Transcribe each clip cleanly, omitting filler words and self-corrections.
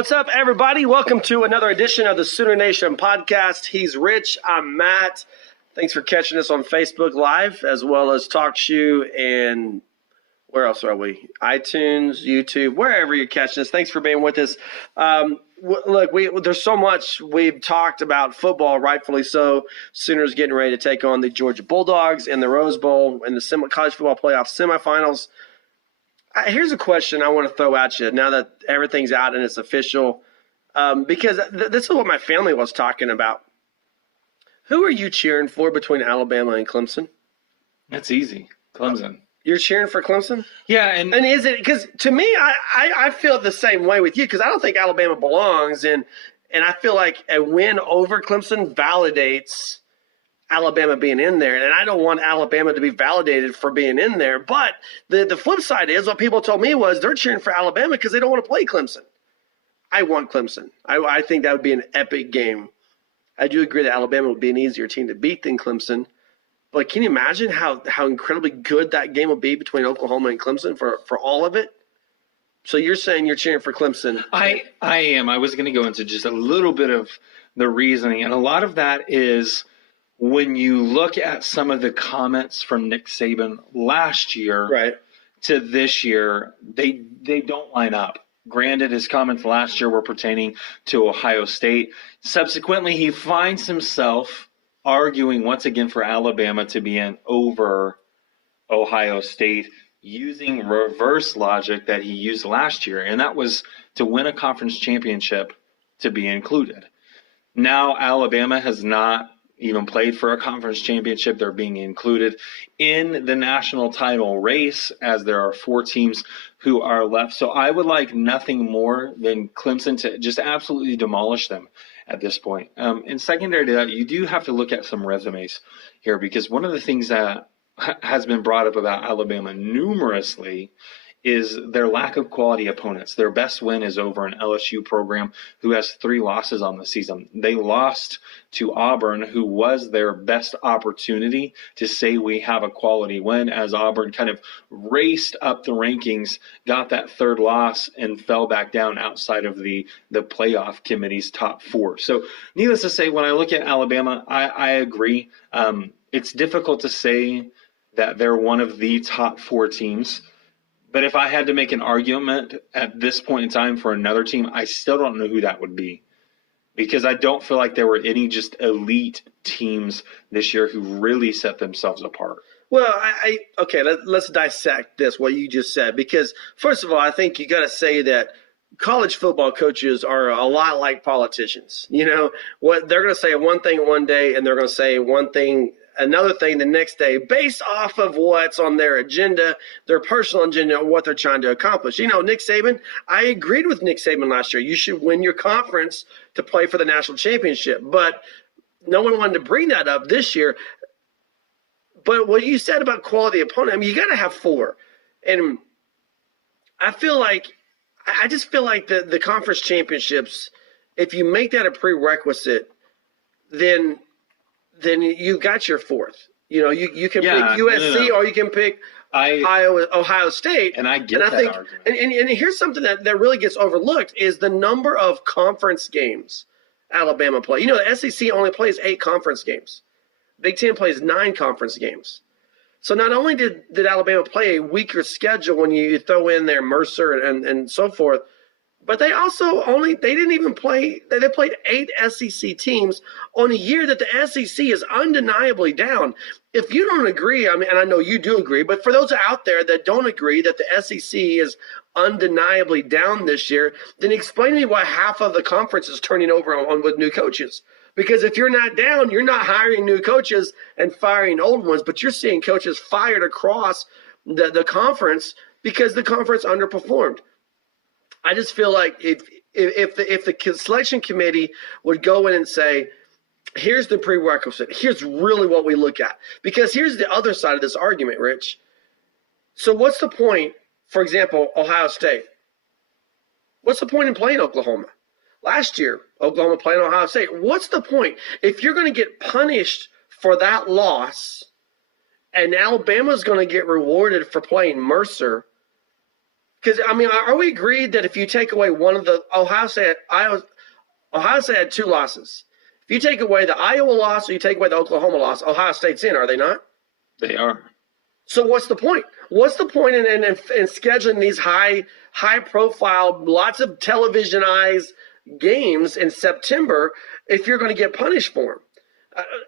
What's up, everybody? Welcome to another edition of the Sooner Nation podcast. He's Rich. I'm Matt. Thanks for catching us on Facebook Live, as well as TalkShoe and where else are we? iTunes, YouTube, wherever you're catching us. Thanks for being with us. Look, there's so much we've talked about football, rightfully so. Sooners getting ready to take on the Georgia Bulldogs in the Rose Bowl in the college football playoff semifinals. Here's a question I want to throw at you now that everything's out and it's official, because this is what my family was talking about. Who are you cheering for between Alabama and Clemson? That's easy. Clemson. You're cheering for Clemson? Yeah. And is it – because to me, I feel the same way with you because I don't think Alabama belongs, and I feel like a win over Clemson validates – Alabama being in there, and I don't want Alabama to be validated for being in there. But the flip side is what people told me was they're cheering for Alabama because they don't want to play Clemson. I want Clemson. I think that would be an epic game. I do agree that Alabama would be an easier team to beat than Clemson. But can you imagine how incredibly good that game will be between Oklahoma and Clemson for all of it? So you're saying you're cheering for Clemson. I am. I was going to go into just a little bit of the reasoning, and a lot of that is – when you look at some of the comments from Nick Saban last year to this year, they don't line up. Granted, his comments last year were pertaining to Ohio State. Subsequently, he finds himself arguing once again for Alabama to be in over Ohio State using reverse logic that he used last year, and that was to win a conference championship to be included. Now, Alabama has not even played for a conference championship. They're being included in the national title race as there are 4 teams who are left. So I would like nothing more than Clemson to just absolutely demolish them at this point. And secondary to that, you do have to look at some resumes here, because one of the things that has been brought up about Alabama numerously is their lack of quality opponents. Their best win is over an LSU program who has 3 losses on the season. They lost to Auburn, who was their best opportunity to say we have a quality win, as Auburn kind of raced up the rankings, got that 3rd loss, and fell back down outside of the playoff committee's top 4. So needless to say, when I look at Alabama, I agree. It's difficult to say that they're one of the top 4 teams. But if I had to make an argument at this point in time for another team, I still don't know who that would be, because I don't feel like there were any just elite teams this year who really set themselves apart. Well, okay, let's dissect this, what you just said, because first of all, I think you got to say that college football coaches are a lot like politicians. You know, what they're going to say one thing one day, and they're going to say another thing the next day based off of what's on their agenda, their personal agenda, and what they're trying to accomplish. You know, Nick Saban, I agreed with Nick Saban last year. You should win your conference to play for the national championship. But no one wanted to bring that up this year. But what you said about quality opponent, I mean, you got to have 4. And I just feel like the conference championships, if you make that a prerequisite, then you got your 4th. You know, you can pick USC or you can pick Ohio State. And I get that argument. And here's something that really gets overlooked is the number of conference games Alabama play. You know, the SEC only plays 8 conference games. Big Ten plays 9 conference games. So not only did Alabama play a weaker schedule when you throw in their Mercer and so forth, but they also they played 8 SEC teams on a year that the SEC is undeniably down. If you don't agree, I mean, and I know you do agree, but for those out there that don't agree that the SEC is undeniably down this year, then explain to me why half of the conference is turning over on with new coaches. Because if you're not down, you're not hiring new coaches and firing old ones, but you're seeing coaches fired across the conference because the conference underperformed. I just feel like if the selection committee would go in and say, here's the prerequisite, here's really what we look at. Because here's the other side of this argument, Rich. So what's the point, for example, Ohio State? What's the point in playing Oklahoma? Last year, Oklahoma playing Ohio State. What's the point? If you're going to get punished for that loss and Alabama's going to get rewarded for playing Mercer, Because, I mean, are we agreed that if you take away one of the Ohio State had 2 losses. If you take away the Iowa loss or you take away the Oklahoma loss, Ohio State's in, are they not? They are. So what's the point? What's the point in scheduling these high profile, lots of televisionized games in September if you're going to get punished for them?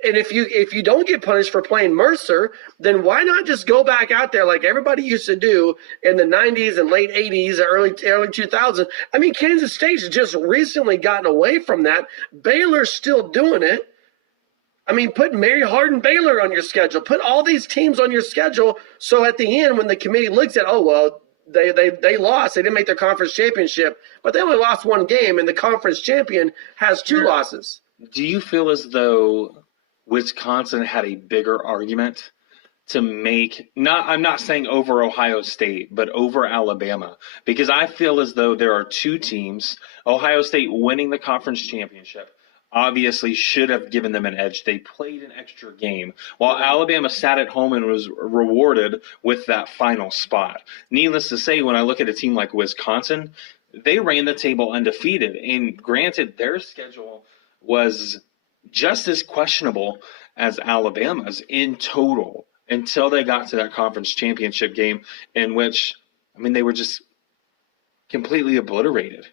And if you don't get punished for playing Mercer, then why not just go back out there like everybody used to do in the 90s and late 80s, early 2000s? I mean, Kansas State's just recently gotten away from that. Baylor's still doing it. I mean, put Mary Hardin Baylor on your schedule. Put all these teams on your schedule so at the end when the committee looks at, oh, well, they lost. They didn't make their conference championship, but they only lost 1 game, and the conference champion has 2 losses. Do you feel as though Wisconsin had a bigger argument to make, I'm not saying over Ohio State, but over Alabama? Because I feel as though there are 2 teams, Ohio State winning the conference championship obviously should have given them an edge. They played an extra game, while Alabama sat at home and was rewarded with that final spot. Needless to say, when I look at a team like Wisconsin, they ran the table undefeated. And granted, their schedule was just as questionable as Alabama's in total until they got to that conference championship game, in which, I mean, they were just completely obliterated.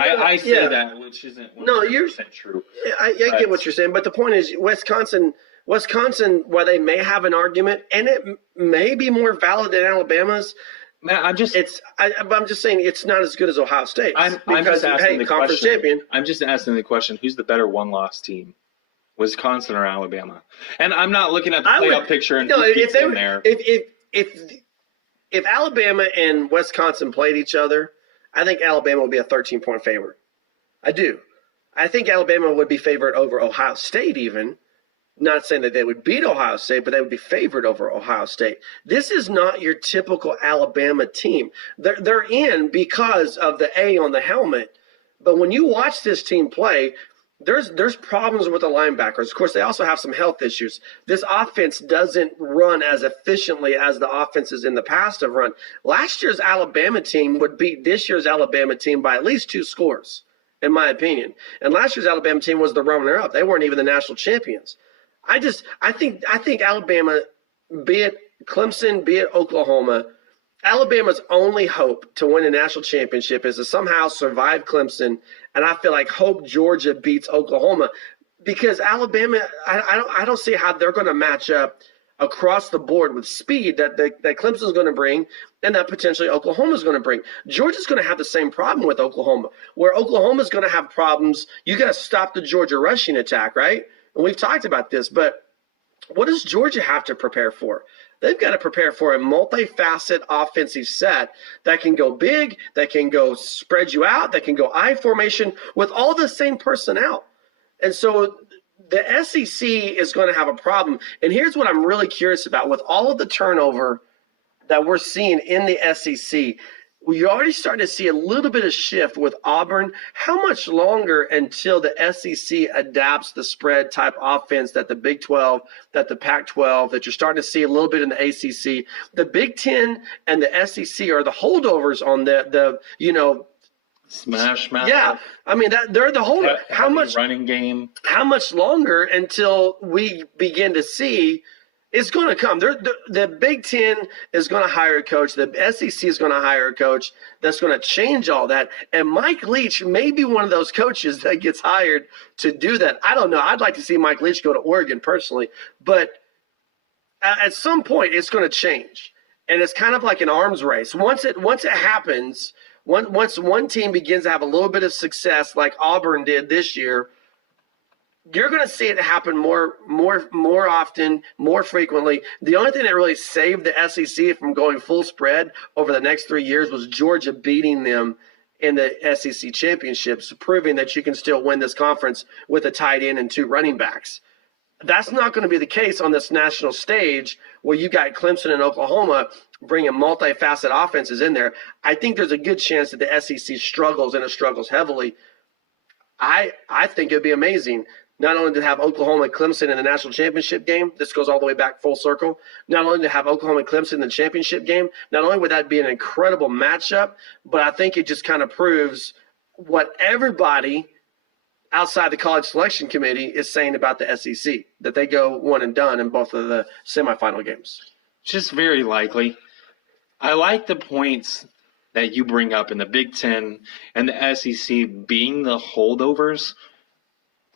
I say that, which isn't 100% true. I get what you're saying, but the point is Wisconsin, while they may have an argument, and it may be more valid than Alabama's, I'm just saying it's not as good as Ohio State. I'm just asking the conference champion. I'm just asking the question: who's the better 1-loss team, Wisconsin or Alabama? And I'm not looking at the playoff picture and who gets in there. If Alabama and Wisconsin played each other, I think Alabama would be a 13-point favorite. I do. I think Alabama would be favored over Ohio State even. Not saying that they would beat Ohio State, but they would be favored over Ohio State. This is not your typical Alabama team. They're in because of the A on the helmet. But when you watch this team play, there's problems with the linebackers. Of course, they also have some health issues. This offense doesn't run as efficiently as the offenses in the past have run. Last year's Alabama team would beat this year's Alabama team by at least 2 scores, in my opinion. And last year's Alabama team was the runner-up. They weren't even the national champions. I think Alabama, be it Clemson, be it Oklahoma, Alabama's only hope to win a national championship is to somehow survive Clemson, and I feel like hope Georgia beats Oklahoma, because Alabama, I don't see how they're going to match up across the board with speed that Clemson's going to bring and that potentially Oklahoma's going to bring. Georgia's going to have the same problem with Oklahoma, where Oklahoma's going to have problems. You got to stop the Georgia rushing attack, right? And we've talked about this, but what does Georgia have to prepare for? They've got to prepare for a multifaceted offensive set that can go big, that can go spread you out, that can go I formation with all the same personnel. And so the SEC is going to have a problem. And here's what I'm really curious about. With all of the turnover that we're seeing in the SEC, you're already starting to see a little bit of shift with Auburn. How much longer until the SEC adapts the spread type offense that the Big 12, that the Pac-12, that you're starting to see a little bit in the ACC? The Big 10 and the SEC are the holdovers on the smash mouth. Yeah, I mean they're the holder. How much running game? How much longer until we begin to see? It's going to come. The Big Ten is going to hire a coach. The SEC is going to hire a coach that's going to change all that. And Mike Leach may be one of those coaches that gets hired to do that. I don't know. I'd like to see Mike Leach go to Oregon personally. But at some point, it's going to change. And it's kind of like an arms race. Once it happens, once one team begins to have a little bit of success like Auburn did this year, you're going to see it happen more often, more frequently. The only thing that really saved the SEC from going full spread over the next 3 years was Georgia beating them in the SEC championships, proving that you can still win this conference with a tight end and 2 running backs. That's not going to be the case on this national stage where you got Clemson and Oklahoma bringing multifaceted offenses in there. I think there's a good chance that the SEC struggles, and it struggles heavily. I think it'd be amazing not only to have Oklahoma and Clemson in the national championship game, this goes all the way back full circle, not only to have Oklahoma and Clemson in the championship game, not only would that be an incredible matchup, but I think it just kind of proves what everybody outside the college selection committee is saying about the SEC, that they go one and done in both of the semifinal games. Just very likely. I like the points that you bring up in the Big Ten and the SEC being the holdovers.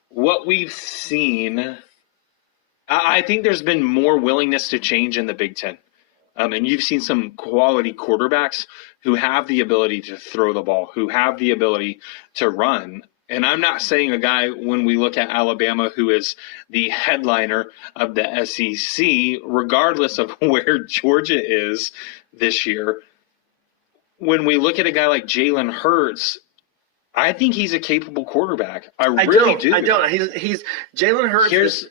What we've seen, I think there's been more willingness to change in the Big Ten. And you've seen some quality quarterbacks who have the ability to throw the ball, who have the ability to run. And I'm not saying a guy, when we look at Alabama, who is the headliner of the SEC, regardless of where Georgia is this year, when we look at a guy like Jalen Hurts, I think he's a capable quarterback. I really do. I don't. He's Jalen Hurts.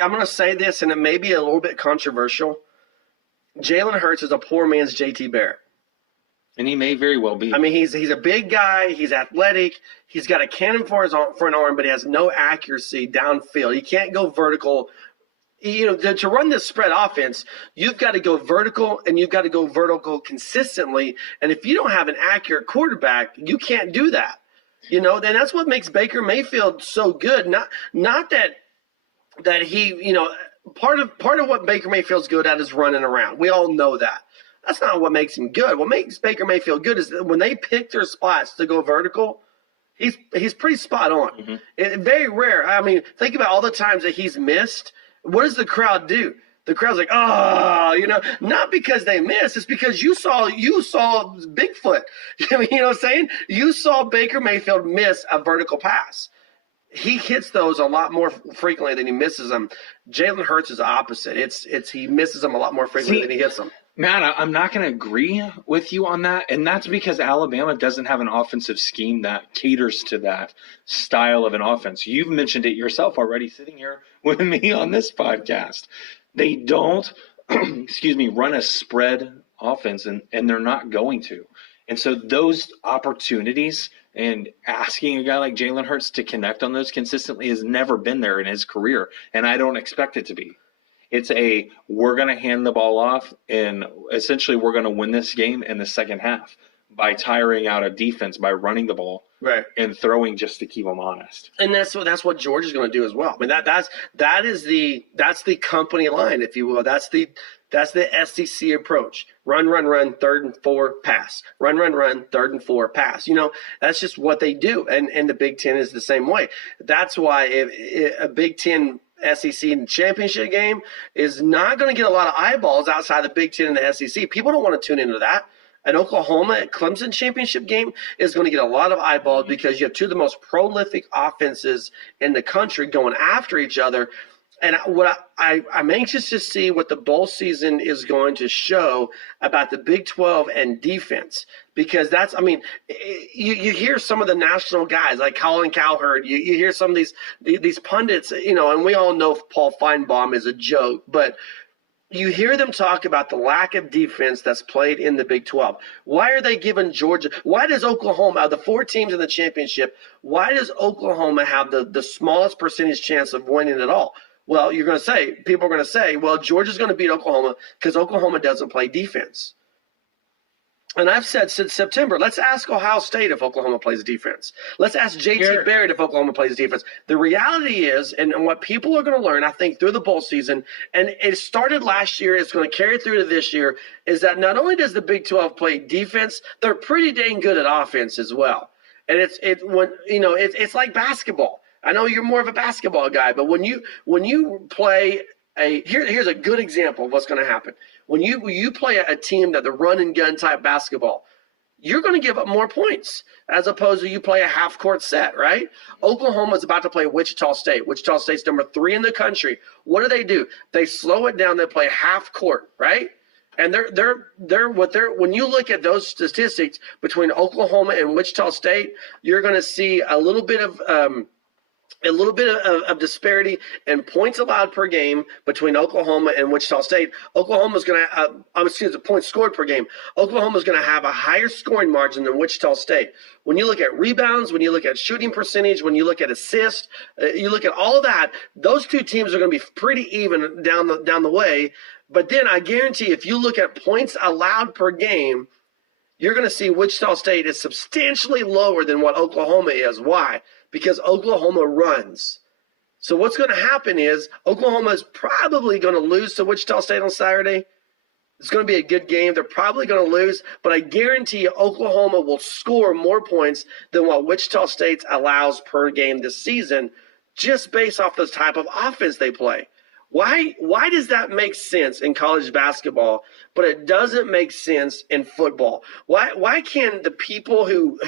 I'm going to say this, and it may be a little bit controversial. Jalen Hurts is a poor man's JT Barrett. And he may very well be. I mean, he's a big guy. He's athletic. He's got a cannon for an arm, but he has no accuracy downfield. He can't go vertical. To run this spread offense, you've got to go vertical, and you've got to go vertical consistently. And if you don't have an accurate quarterback, you can't do that. Then that's what makes Baker Mayfield so good. Not that he, part of what Baker Mayfield's good at is running around. We all know that. That's not what makes him good. What makes Baker Mayfield good is that when they pick their spots to go vertical, he's pretty spot on. Mm-hmm. It's very rare. I mean, think about all the times that he's missed. What does the crowd do? The crowd's like, not because they missed. It's because you saw Bigfoot. You know what I'm saying? You saw Baker Mayfield miss a vertical pass. He hits those a lot more frequently than he misses them. Jalen Hurts is the opposite. It's he misses them a lot more frequently than he hits them. Matt, I'm not going to agree with you on that, and that's because Alabama doesn't have an offensive scheme that caters to that style of an offense. You've mentioned it yourself already sitting here with me on this podcast. They don't, run a spread offense, and they're not going to. And so those opportunities and asking a guy like Jalen Hurts to connect on those consistently has never been there in his career, and I don't expect it to be. It's we're going to hand the ball off, and essentially we're going to win this game in the second half by tiring out a defense, by running the ball and throwing just to keep them honest. And that's what Georgia's going to do as well. I mean, that's the company line, if you will. That's the SEC approach. Run, 3rd and 4, pass. Run, 3rd and 4, pass. That's just what they do. And the Big Ten is the same way. That's why a Big Ten SEC championship game is not going to get a lot of eyeballs outside the Big Ten and the SEC. People don't want to tune into that. An Oklahoma Clemson championship game is going to get a lot of eyeballs because you have two of the most prolific offenses in the country going after each other. And I'm anxious to see what the bowl season is going to show about the Big 12 and defense, because you hear some of the national guys like Colin Cowherd, you hear some of these pundits, and we all know Paul Feinbaum is a joke, but you hear them talk about the lack of defense that's played in the Big 12. Why are they giving Georgia? Why does Oklahoma, out of the 4 teams in the championship, why does Oklahoma have the smallest percentage chance of winning at all? Well, people are going to say, well, Georgia's going to beat Oklahoma because Oklahoma doesn't play defense. And I've said since September, let's ask Ohio State if Oklahoma plays defense. Let's ask JT Barrett if Oklahoma plays defense. The reality is, and what people are going to learn, I think, through the bowl season, and it started last year, it's going to carry through to this year, is that not only does the Big 12 play defense, they're pretty dang good at offense as well. And it's like basketball. I know you're more of a basketball guy, but when you play here's a good example of what's going to happen. When you play a team that the run and gun type basketball, you're going to give up more points as opposed to you play a half court set, right? Oklahoma's about to play Wichita State. Wichita State's number 3 in the country. What do? They slow it down. They play half court, right? And when you look at those statistics between Oklahoma and Wichita State, you're going to see a little bit of a little bit of disparity in points allowed per game between Oklahoma and Wichita State. Oklahoma's going to, points scored per game. Oklahoma's going to have a higher scoring margin than Wichita State. When you look at rebounds, when you look at shooting percentage, when you look at assists, you look at all that, those two teams are going to be pretty even down the way. But then I guarantee if you look at points allowed per game, you're going to see Wichita State is substantially lower than what Oklahoma is. Why? Because Oklahoma runs. So what's going to happen is Oklahoma is probably going to lose to Wichita State on Saturday. It's going to be a good game. They're probably going to lose, but I guarantee you Oklahoma will score more points than what Wichita State allows per game this season, just based off the type of offense they play. Why does that make sense in college basketball, but it doesn't make sense in football? Why can the people who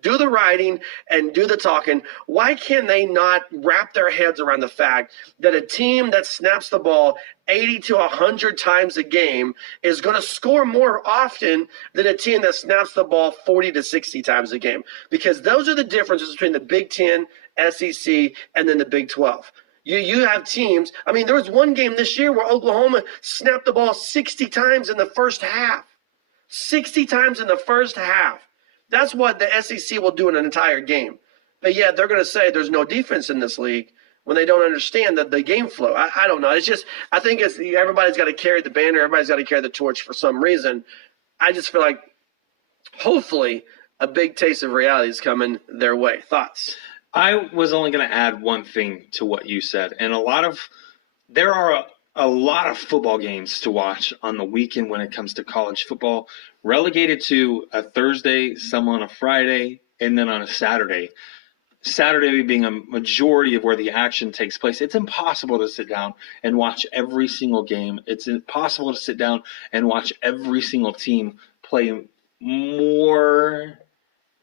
do the writing and do the talking, why can they not wrap their heads around the fact that a team that snaps the ball 80 to 100 times a game is going to score more often than a team that snaps the ball 40 to 60 times a game? Because those are the differences between the Big Ten, SEC, and then the Big 12. You have teams. I mean, there was one game this year where Oklahoma snapped the ball 60 times in the first half. 60 times in the first half. That's what the SEC will do in an entire game. But yet they're going to say there's no defense in this league when they don't understand the game flow. I don't know. It's just, I think everybody's got to carry the banner. Everybody's got to carry the torch for some reason. I just feel like hopefully a big taste of reality is coming their way. Thoughts? I was only going to add one thing to what you said. And there are a lot of football games to watch on the weekend when it comes to college football, relegated to a Thursday, some on a Friday, and then on a Saturday. Saturday being a majority of where the action takes place. It's impossible to sit down and watch every single game. It's impossible to sit down and watch every single team play more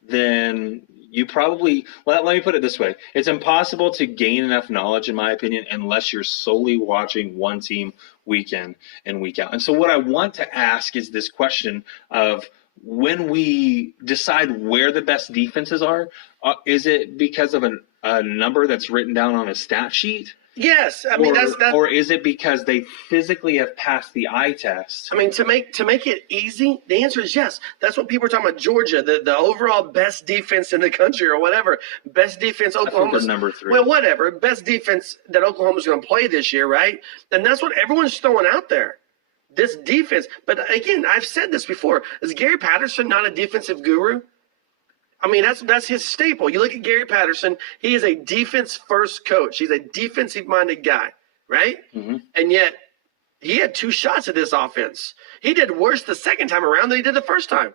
than you probably, let me put it this way. It's impossible to gain enough knowledge, in my opinion, unless you're solely watching one team week in and week out. And so what I want to ask is this question of, when we decide where the best defenses are, is it because of a number that's written down on a stat sheet? Yes, I mean that's or is it because they physically have passed the eye test? I mean, to make it easy, the answer is yes. That's what people are talking about. Georgia, the overall best defense in the country, or whatever, best defense. Oklahoma's number 3. Well, whatever, best defense that Oklahoma's going to play this year, right? And that's what everyone's throwing out there. This defense, but again, I've said this before. Is Gary Patterson not a defensive guru? I mean, that's his staple. You look at Gary Patterson, he is a defense-first coach. He's a defensive-minded guy, right? Mm-hmm. And yet, he had 2 shots at this offense. He did worse the second time around than he did the first time.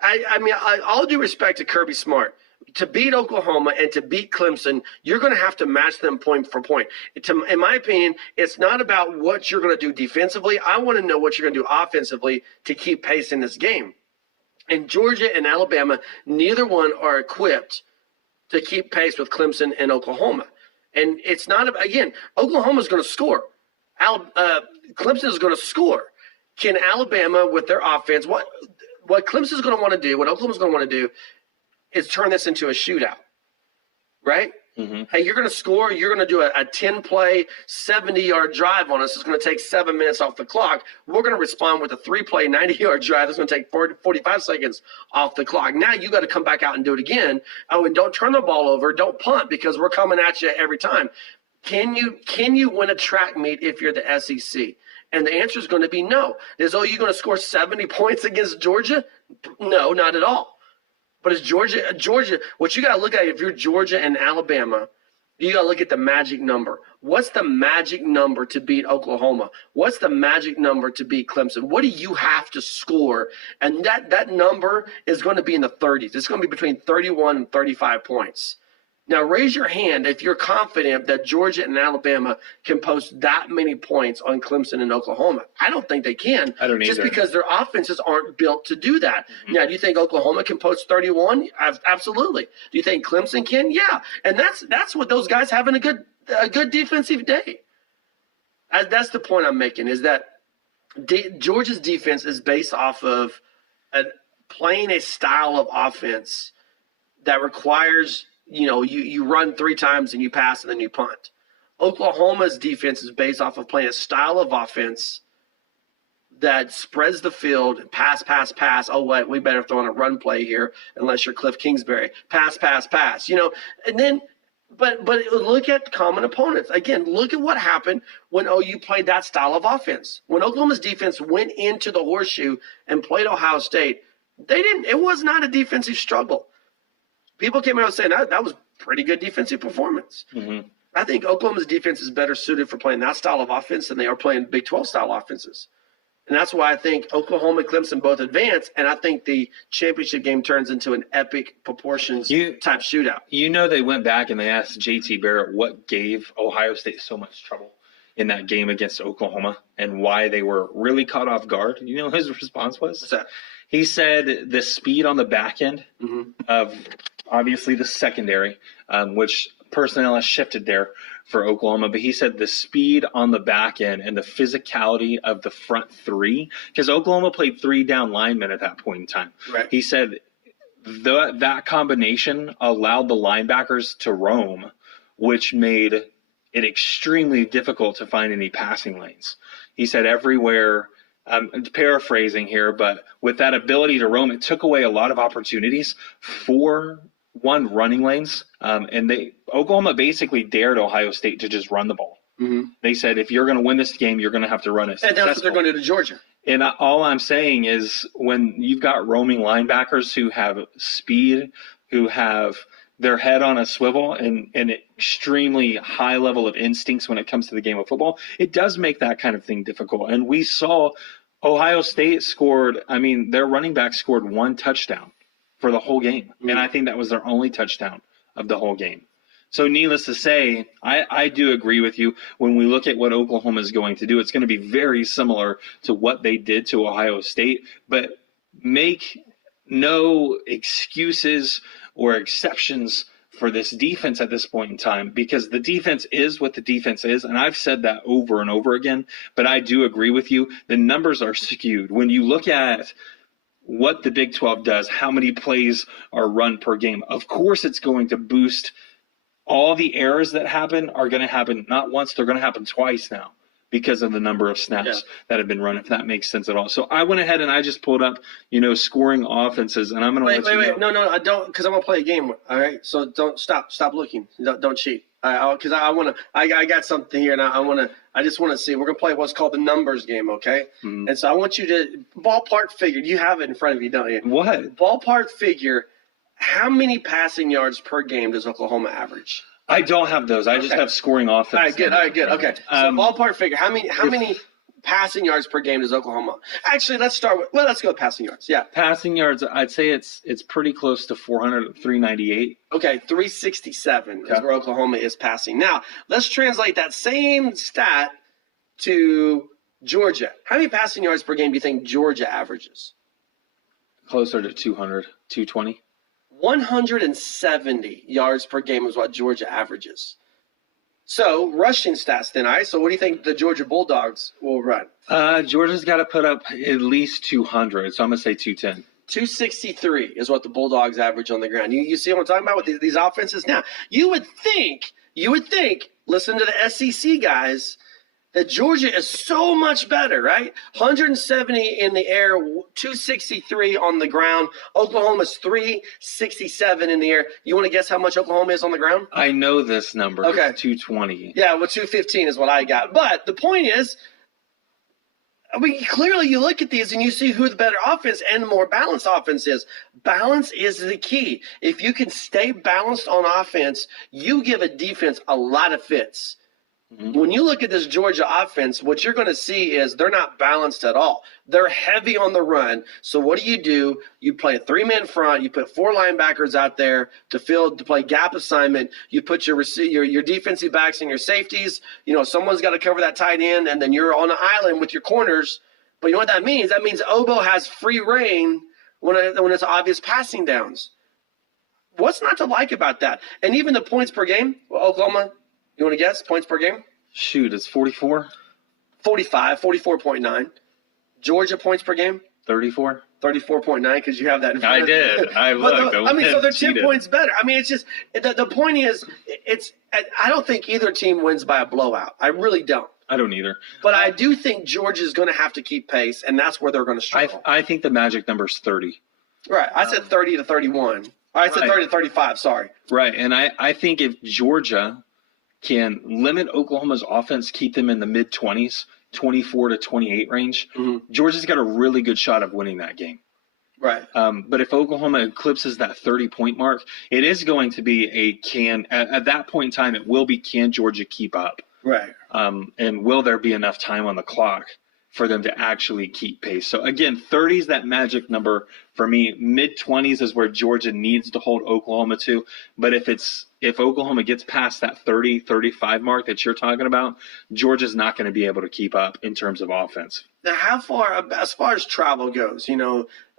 I mean, all due respect to Kirby Smart, to beat Oklahoma and to beat Clemson, you're going to have to match them point for point. In my opinion, it's not about what you're going to do defensively. I want to know what you're going to do offensively to keep pace in this game. And Georgia and Alabama, neither one are equipped to keep pace with Clemson and Oklahoma. And it's not, again, Oklahoma's going to score. Clemson is going to score. Can Alabama, with their offense, what Clemson is going to want to do, what Oklahoma's going to want to do, is turn this into a shootout, right? Mm-hmm. Hey, you're going to score. You're going to do a 10-play, 70-yard drive on us. It's going to take 7 minutes off the clock. We're going to respond with a 3-play, 90-yard drive. That's going to take 45 seconds off the clock. Now you got to come back out and do it again. Oh, and don't turn the ball over. Don't punt, because we're coming at you every time. Can you win a track meet if you're the SEC? And the answer is going to be no. Is OU going to score 70 points against Georgia? No, not at all. But is Georgia, what you got to look at, if you're Georgia and Alabama, you got to look at the magic number. What's the magic number to beat Oklahoma? What's the magic number to beat Clemson? What do you have to score? And that number is going to be in the 30s. It's going to be between 31 and 35 points. Now, raise your hand if you're confident that Georgia and Alabama can post that many points on Clemson and Oklahoma. I don't think they can. I don't either. Just because their offenses aren't built to do that. Mm-hmm. Now, do you think Oklahoma can post 31? Absolutely. Do you think Clemson can? Yeah. And that's what those guys having a good defensive day. That's the point I'm making, is that Georgia's defense is based off of playing a style of offense that requires you run 3 times and you pass and then you punt. Oklahoma's defense is based off of playing a style of offense that spreads the field, pass, pass, pass. Oh, wait, we better throw in a run play here unless you're Cliff Kingsbury. Pass, pass, pass. And then but look at common opponents. Again, look at what happened when OU played that style of offense. When Oklahoma's defense went into the horseshoe and played Ohio State, it was not a defensive struggle. People came out saying that was pretty good defensive performance. Mm-hmm. I think Oklahoma's defense is better suited for playing that style of offense than they are playing Big 12 style offenses. And that's why I think Oklahoma and Clemson both advance, and I think the championship game turns into an epic proportions type shootout. They went back and they asked J.T. Barrett what gave Ohio State so much trouble in that game against Oklahoma and why they were really caught off guard. You know what his response was? What's that? He said the speed on the back end of obviously the secondary, which personnel has shifted there for Oklahoma, but he said the speed on the back end and the physicality of the front three, because Oklahoma played 3 down linemen at that point in time. Right. He said that combination allowed the linebackers to roam, which made it extremely difficult to find any passing lanes. He said everywhere, I'm paraphrasing here, but with that ability to roam, it took away a lot of opportunities for running lanes, and Oklahoma basically dared Ohio State to just run the ball. Mm-hmm. They said, if you're going to win this game, you're going to have to run it. And that's what they're going to do to Georgia. And all I'm saying is when you've got roaming linebackers who have speed, who have their head on a swivel and an extremely high level of instincts when it comes to the game of football, it does make that kind of thing difficult. And we saw Ohio State their running back scored 1 touchdown for the whole game. And I think that was their only touchdown of the whole game. So needless to say, I do agree with you. When we look at what Oklahoma is going to do, it's going to be very similar to what they did to Ohio State, but make no excuses or exceptions for this defense at this point in time, because the defense is what the defense is. And I've said that over and over again, but I do agree with you. The numbers are skewed. When you look at what the Big 12 does, how many plays are run per game, of course it's going to boost. All the errors that happen are going to happen not once, they're going to happen twice now because of the number of snaps that have been run, if that makes sense at all. So I went ahead and I just pulled up, scoring offenses, and I'm going to wait. No, I don't, because I'm going to play a game. All right, so don't stop looking. Don't cheat. Because I got something here, and I just want to see. We're going to play what's called the numbers game, okay? Mm-hmm. And so I want you to ballpark figure. You have it in front of you, don't you? What? Ballpark figure. How many passing yards per game does Oklahoma average? I don't have those. I just have scoring offense. All right, good. Okay. So ballpark figure. How many passing yards per game does Oklahoma? Actually, let's go with passing yards. Yeah. Passing yards, I'd say it's pretty close to 400, 398. Okay, 367 is where Oklahoma is passing. Now, let's translate that same stat to Georgia. How many passing yards per game do you think Georgia averages? Closer to 200, 220. 170 yards per game is what Georgia averages. So, rushing stats then, all right? So, what do you think the Georgia Bulldogs will run? Georgia's got to put up at least 200, so I'm going to say 210. 263 is what the Bulldogs average on the ground. You see what I'm talking about with these offenses? Now, you would think, listen to the SEC guys, that Georgia is so much better, right? 170 in the air, 263 on the ground. Oklahoma's 367 in the air. You want to guess how much Oklahoma is on the ground? I know this number. Okay. It's 220. Yeah, 215 is what I got. But the point is, clearly you look at these and you see who the better offense and the more balanced offense is. Balance is the key. If you can stay balanced on offense, you give a defense a lot of fits. When you look at this Georgia offense, what you're going to see is they're not balanced at all. They're heavy on the run. So what do? You play a 3-man front. You put 4 linebackers out there to play gap assignment. You put your defensive backs and your safeties. Someone's got to cover that tight end, and then you're on the island with your corners. But you know what that means? That means Obo has free reign when it's obvious passing downs. What's not to like about that? And even the points per game, Oklahoma. You want to guess points per game? Shoot, it's 44? 45, 44.9. Georgia points per game? 34. 34.9 because you have that in front I did. I looked. So they're 10 points better. I mean, it's just the point is, I don't think either team wins by a blowout. I really don't. I don't either. But I do think Georgia's going to have to keep pace, and that's where they're going to struggle. I think the magic number is 30. Right. I said 30 to 31. I said 30 to 35. Sorry. Right. And I think if Georgia can limit Oklahoma's offense, keep them in the mid-20s, 24 to 28 range, Georgia's got a really good shot of winning that game. Right. But if Oklahoma eclipses that 30-point mark, it is going to be at that point in time, it will be, can Georgia keep up? Right. And will there be enough time on the clock for them to actually keep pace? So again, 30 is that magic number for me. Mid-20s is where Georgia needs to hold Oklahoma to. But if Oklahoma gets past that 30, 35 mark that you're talking about, Georgia's not going to be able to keep up in terms of offense. Now, as far as travel goes,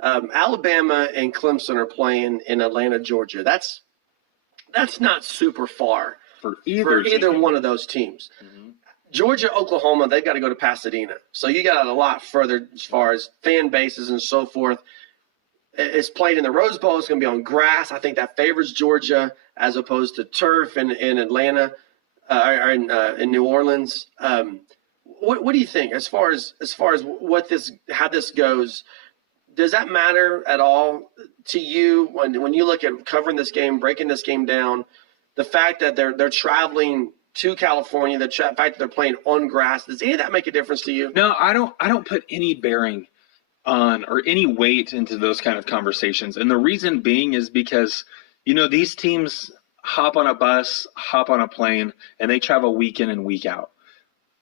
Alabama and Clemson are playing in Atlanta, Georgia. That's not super far for either one of those teams. Mm-hmm. Georgia, Oklahoma, they've got to go to Pasadena. So you got a lot further as far as fan bases and so forth. It's played in the Rose Bowl. It's going to be on grass. I think that favors Georgia as opposed to turf in Atlanta or in New Orleans. What do you think as far as how this goes? Does that matter at all to you when you look at covering this game, breaking this game down? The fact that they're traveling to California, the fact that they're playing on grass, does any of that make a difference to you? No, I don't put any bearing on or any weight into those kind of conversations. And the reason being is because, these teams hop on a bus, hop on a plane, and they travel week in and week out.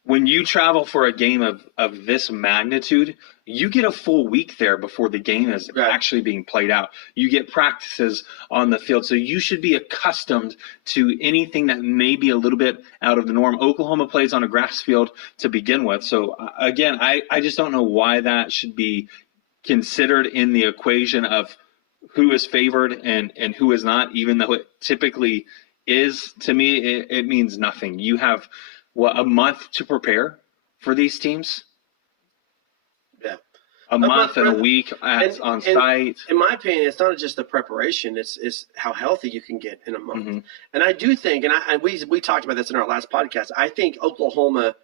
When you travel for a game of this magnitude, you get a full week there before the game is actually being played out. You get practices on the field. So you should be accustomed to anything that may be a little bit out of the norm. Oklahoma plays on a grass field to begin with. So, again, I just don't know why that should be considered in the equation of who is favored and who is not, even though it typically is. To me, it means nothing. You have a month to prepare for these teams? Yeah. A month and a week on site. In my opinion, it's not just the preparation, it's how healthy you can get in a month. Mm-hmm. And I do think, and we talked about this in our last podcast, I think Oklahoma,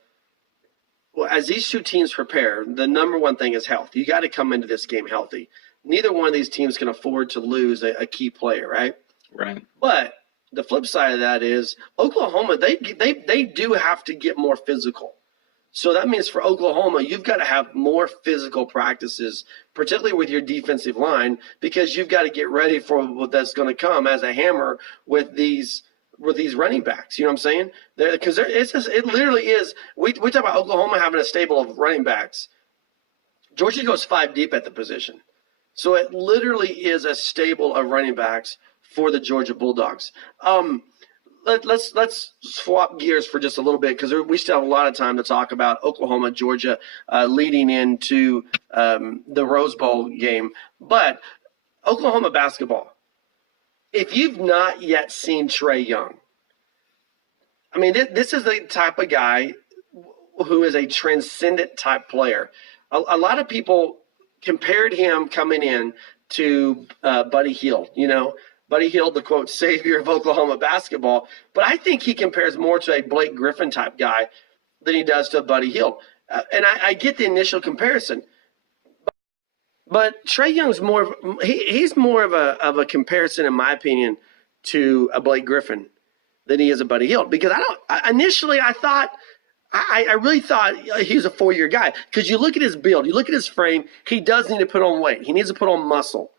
as these two teams prepare, the number one thing is health. You got to come into this game healthy. Neither one of these teams can afford to lose a key player, right? Right. But the flip side of that is Oklahoma, they do have to get more physical. So that means for Oklahoma, you've got to have more physical practices, particularly with your defensive line, because you've got to get ready for what that's going to come as a hammer with these running backs. You know what I'm saying? Because it literally is. We talk about Oklahoma having a stable of running backs. Georgia goes 5 deep at the position. So it literally is a stable of running backs for the Georgia Bulldogs. Let's swap gears for just a little bit because we still have a lot of time to talk about Oklahoma, Georgia, leading into the Rose Bowl game. But Oklahoma basketball, if you've not yet seen Trae Young, I mean, this is the type of guy who is a transcendent type player. A lot of people compared him coming in to Buddy Hield, Buddy Hield, the, quote, savior of Oklahoma basketball. But I think he compares more to a Blake Griffin type guy than he does to Buddy Hield. And I get the initial comparison. But Trae Young's he's more of a comparison, in my opinion, to a Blake Griffin than he is a Buddy Hield. Because initially I thought, I really thought he was a 4-year guy. Because you look at his build, you look at his frame, he does need to put on weight. He needs to put on muscle.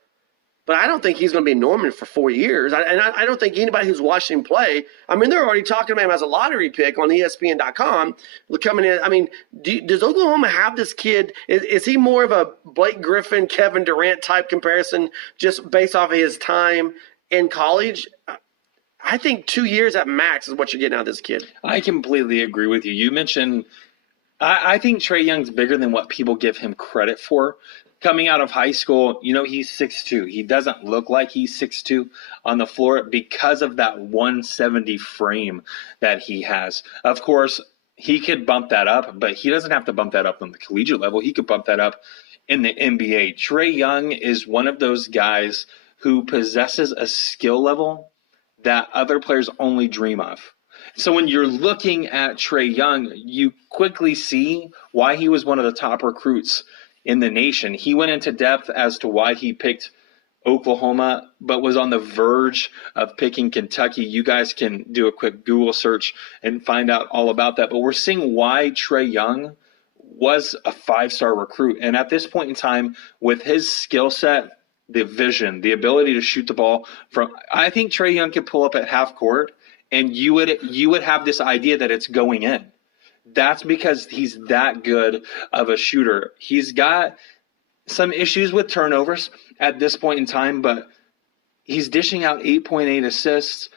But I don't think he's going to be Norman for 4 years. I don't think anybody who's watched him play, I mean, they're already talking about him as a lottery pick on ESPN.com coming in. I mean, does Oklahoma have this kid? Is he more of a Blake Griffin, Kevin Durant type comparison just based off of his time in college? I think 2 years at max is what you're getting out of this kid. I completely agree with you. You mentioned I think Trae Young's bigger than what people give him credit for. Coming out of high school, he's 6'2". He doesn't look like he's 6'2" on the floor because of that 170 frame that he has. Of course, he could bump that up, but he doesn't have to bump that up on the collegiate level. He could bump that up in the NBA. Trae Young is one of those guys who possesses a skill level that other players only dream of. So when you're looking at Trae Young, you quickly see why he was one of the top recruits in the nation. He went into depth as to why he picked Oklahoma, but was on the verge of picking Kentucky. You guys can do a quick Google search and find out all about that. But we're seeing why Trae Young was a 5-star recruit. And at this point in time, with his skill set, the vision, the ability to shoot the ball from, I think Trae Young could pull up at half court and you would have this idea that it's going in. That's because he's that good of a shooter. He's got some issues with turnovers at this point in time, but he's dishing out 8.8 assists,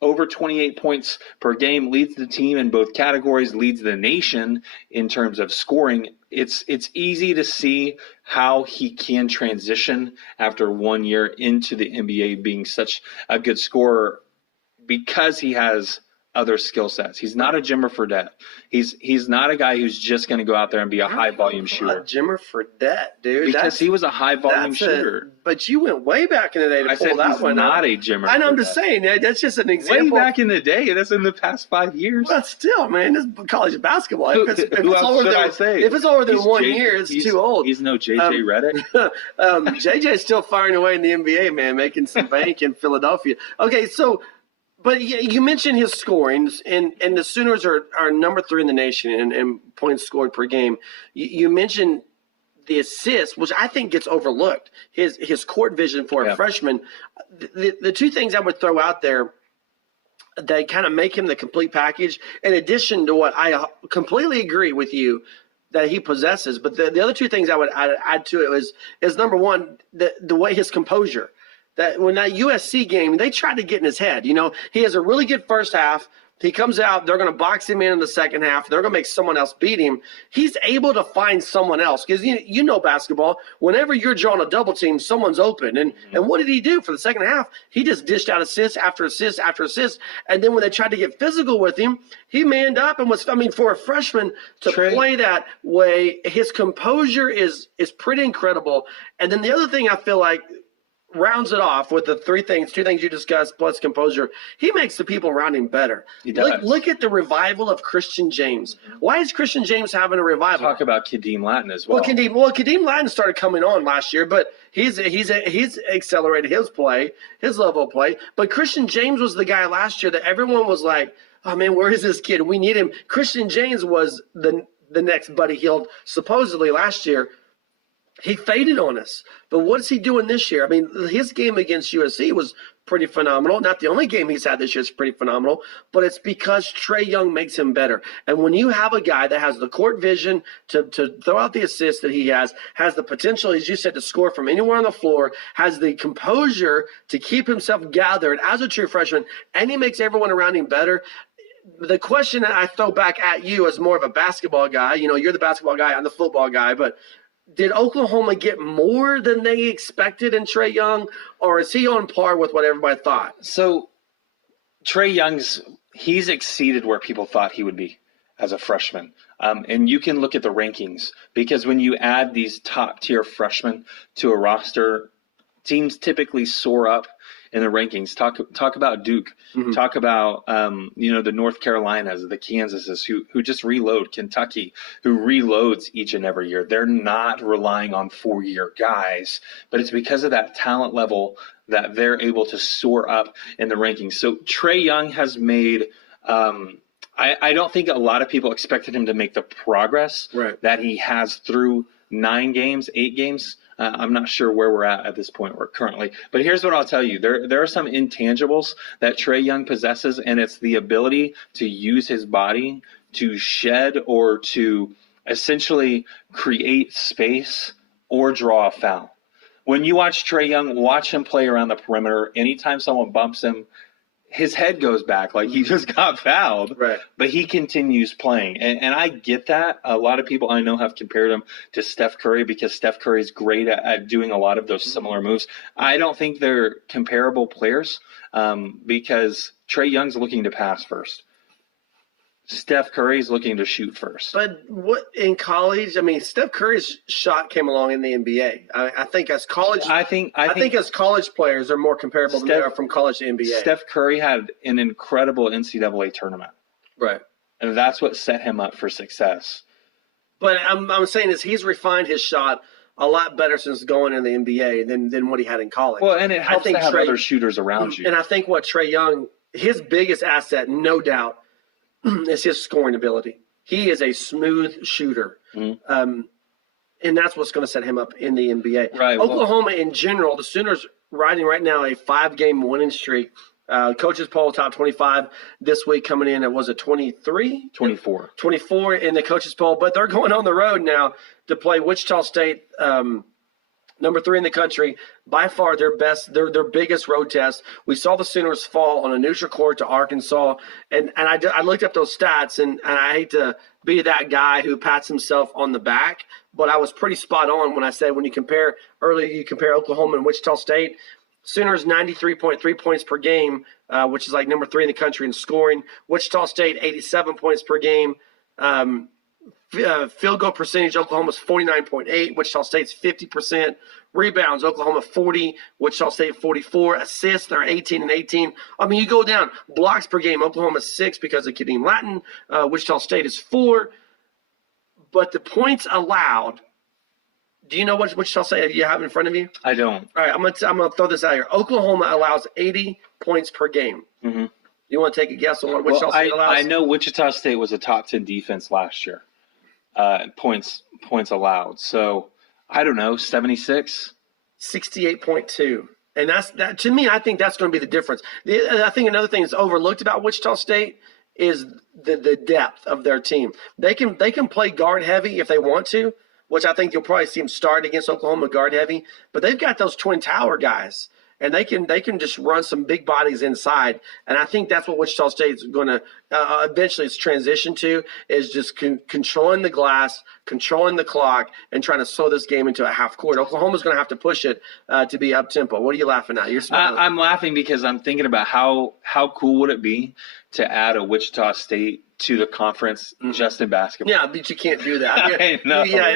over 28 points per game, leads the team in both categories, leads the nation in terms of scoring. It's easy to see how he can transition after 1 year into the NBA being such a good scorer because he has other skill sets. He's not a Jimmer Fredette. He's not a guy who's just going to go out there and be a high volume shooter. Jimmer Fredette, dude. Because he was a high volume shooter. But you went way back in the day to pull that one. Not a Jimmer. I know. I'm just saying that's just an example. Way back in the day. That's in the past 5 years. But still, man, this is college basketball. If it's over than 1 year, it's too old. He's no JJ Redick. JJ's still firing away in the NBA, man, making some bank in Philadelphia. Okay, so. But you mentioned his scoring, and the Sooners are number 3 in the nation in points scored per game. You mentioned the assists, which I think gets overlooked. His court vision for a freshman. The two things I would throw out there that kind of make him the complete package, in addition to what I completely agree with you that he possesses. But the other two things I would add to it is number one, the way his composure. That when that USC game, they tried to get in his head. You know, he has a really good first half. He comes out, they're going to box him in the second half. They're going to make someone else beat him. He's able to find someone else because you know basketball. Whenever you're drawing a double team, someone's open. And what did he do for the second half? He just dished out assist after assist after assist. And then when they tried to get physical with him, he manned up and was. I mean, for a freshman to play that way, his composure is pretty incredible. And then the other thing I feel like rounds it off with the two things you discussed plus composure. He makes the people around him better. He does. Look at the revival of Christian James. Why is Christian James having a revival? Talk about Kadeem Latin as well. Kadeem Latin started coming on last year, but he's accelerated his play, his level of play. But Christian James was the guy last year that everyone was like, oh man, where is this kid? We need him. Christian James was the next Buddy Hield supposedly last year. He faded on us. But what is he doing this year? I mean, his game against USC was pretty phenomenal. Not the only game he's had this year is pretty phenomenal, but it's because Trae Young makes him better. And when you have a guy that has the court vision to throw out the assist that he has the potential, as you said, to score from anywhere on the floor, has the composure to keep himself gathered as a true freshman, and he makes everyone around him better. The question that I throw back at you as more of a basketball guy, you know, you're the basketball guy, I'm the football guy, but did Oklahoma get more than they expected in Trae Young, or is he on par with what everybody thought? So Trae Young's, he's exceeded where people thought he would be as a freshman. And you can look at the rankings, because when you add these top-tier freshmen to a roster, teams typically soar up in the rankings. Talk about Duke. Mm-hmm. Talk about the North Carolinas, the Kansases who just reload. Kentucky, who reloads each and every year. They're not relying on 4-year guys, but it's because of that talent level that they're able to soar up in the rankings. So Trae Young has made. I don't think a lot of people expected him to make the progress that he has through 8 games. I'm not sure where we're at this point currently. But here's what I'll tell you. There are some intangibles that Trae Young possesses, and it's the ability to use his body to shed or to essentially create space or draw a foul. When you watch Trae Young, watch him play around the perimeter. Anytime someone bumps him, his head goes back like he just got fouled, but he continues playing. And I get that. A lot of people I know have compared him to Steph Curry because Steph Curry is great at doing a lot of those similar moves. I don't think they're comparable players because Trae Young's looking to pass first. Steph Curry's looking to shoot first. But what in college? I mean, Steph Curry's shot came along in the NBA. I think as college, I think as college players are more comparable than they are from college to NBA. Steph Curry had an incredible NCAA tournament, right? And that's what set him up for success. But I'm saying is he's refined his shot a lot better since going in the NBA than what he had in college. Well, and it helps to have other shooters around you. And I think what Trae Young, his biggest asset, no doubt, is his scoring ability. He is a smooth shooter. Mm-hmm. And that's what's going to set him up in the NBA. Right, Oklahoma in general, the Sooners riding right now a 5-game winning streak. Coaches poll top 25 this week coming in at, was it 23? 24. 24 in the coaches poll, but they're going on the road now to play Wichita State, number 3 in the country, by far their biggest road test. We saw the Sooners fall on a neutral court to Arkansas, and I looked up those stats, and I hate to be that guy who pats himself on the back, but I was pretty spot on when I said when you compare Oklahoma and Wichita State, Sooners 93.3 points per game, which is like number 3 in the country in scoring. Wichita State 87 points per game. Field goal percentage, Oklahoma's 49.8, Wichita State's 50%. Rebounds, Oklahoma 40, Wichita State 44. Assists, they're 18 and 18. I mean, you go down. Blocks per game, Oklahoma 6 because of Kadeem Latin. Wichita State is 4. But the points allowed, do you know what Wichita State you have in front of you? I don't. All right, I'm gonna throw this out here. Oklahoma allows 80 points per game. Mm-hmm. You want to take a guess on what Wichita State allows? I know Wichita State was a top 10 defense last year. Points allowed. So I don't know, 76, 68.2, and that to me. I think that's going to be the difference. I think another thing that's overlooked about Wichita State is the depth of their team. They can play guard heavy if they want to, which I think you'll probably see them start against Oklahoma guard heavy. But they've got those twin tower guys. And they can just run some big bodies inside, and I think that's what Wichita State is going to eventually transition to, is just controlling the glass, controlling the clock, and trying to slow this game into a half court. Oklahoma's going to have to push it to be up tempo. What are you laughing at? You're smiling. I'm laughing because I'm thinking about how cool would it be to add a Wichita State to the conference just in basketball. Yeah, but you can't do that. I know. Yeah,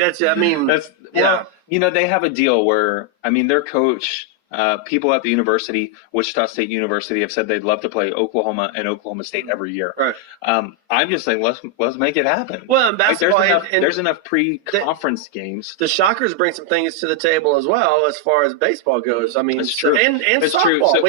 they have a deal where their coach. People at the university, Wichita State University, have said they'd love to play Oklahoma and Oklahoma State every year. Right. I'm just saying, let's make it happen. Well, in basketball, there's enough pre-conference games. The Shockers bring some things to the table as well as far as baseball goes. I mean, that's true. And that's softball. True. So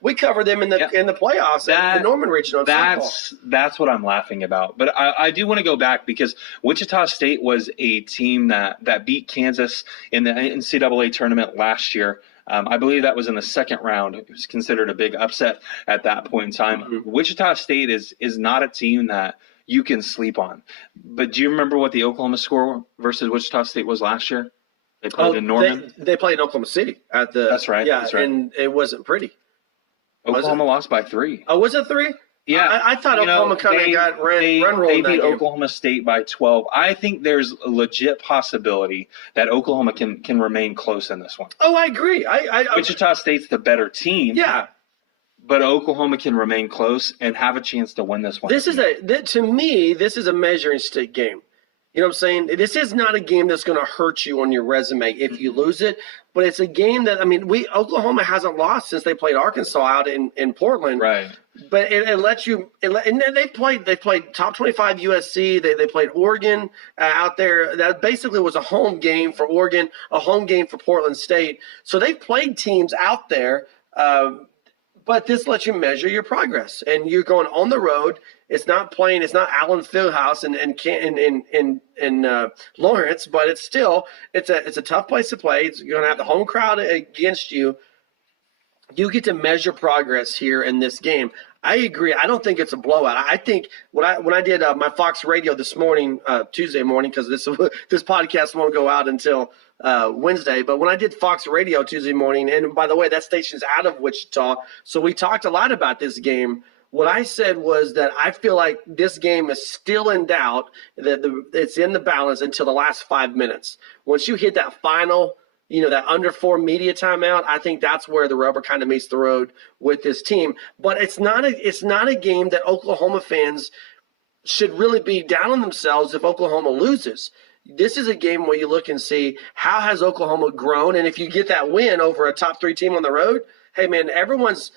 we covered them in the playoffs in the Norman region on softball. That's what I'm laughing about. But I do want to go back because Wichita State was a team that beat Kansas in the NCAA tournament last year. I believe that was in the second round. It was considered a big upset at that point in time. Mm-hmm. Wichita State is not a team that you can sleep on. But do you remember what the Oklahoma score versus Wichita State was last year? They played in Norman. They played in Oklahoma City at the. That's right. Yeah, that's right. And it wasn't pretty. Oklahoma lost by 3. Oh, was it 3? Yeah, I thought Oklahoma kind of got run rolled. They beat Oklahoma State by 12. I think there's a legit possibility that Oklahoma can remain close in this one. Oh, I agree. Wichita State's the better team. Yeah, but Oklahoma can remain close and have a chance to win this one. To me, this is a measuring stick game. You know what I'm saying? This is not a game that's going to hurt you on your resume if you lose it, but it's a game that Oklahoma hasn't lost since they played Arkansas out in Portland. Right. But it lets you. And they played top 25 USC. They played Oregon out there. That basically was a home game for Oregon, a home game for Portland State. So they've played teams out there. But this lets you measure your progress, and you're going on the road. It's not Allen Fieldhouse in Lawrence, but it's a tough place to play. You're going to have the home crowd against you. You get to measure progress here in this game. I agree. I don't think it's a blowout. I think when I did my Fox Radio this morning, Tuesday morning, because this podcast won't go out until Wednesday. But when I did Fox Radio Tuesday morning, and by the way, that station's out of Wichita, so we talked a lot about this game. What I said was that I feel like this game is still in doubt, that it's in the balance until the last 5 minutes. Once you hit that final, that under 4 media timeout, I think that's where the rubber kind of meets the road with this team. But it's not a game that Oklahoma fans should really be down on themselves if Oklahoma loses. This is a game where you look and see how has Oklahoma grown, and if you get that win over a top 3 team on the road, hey man, everyone's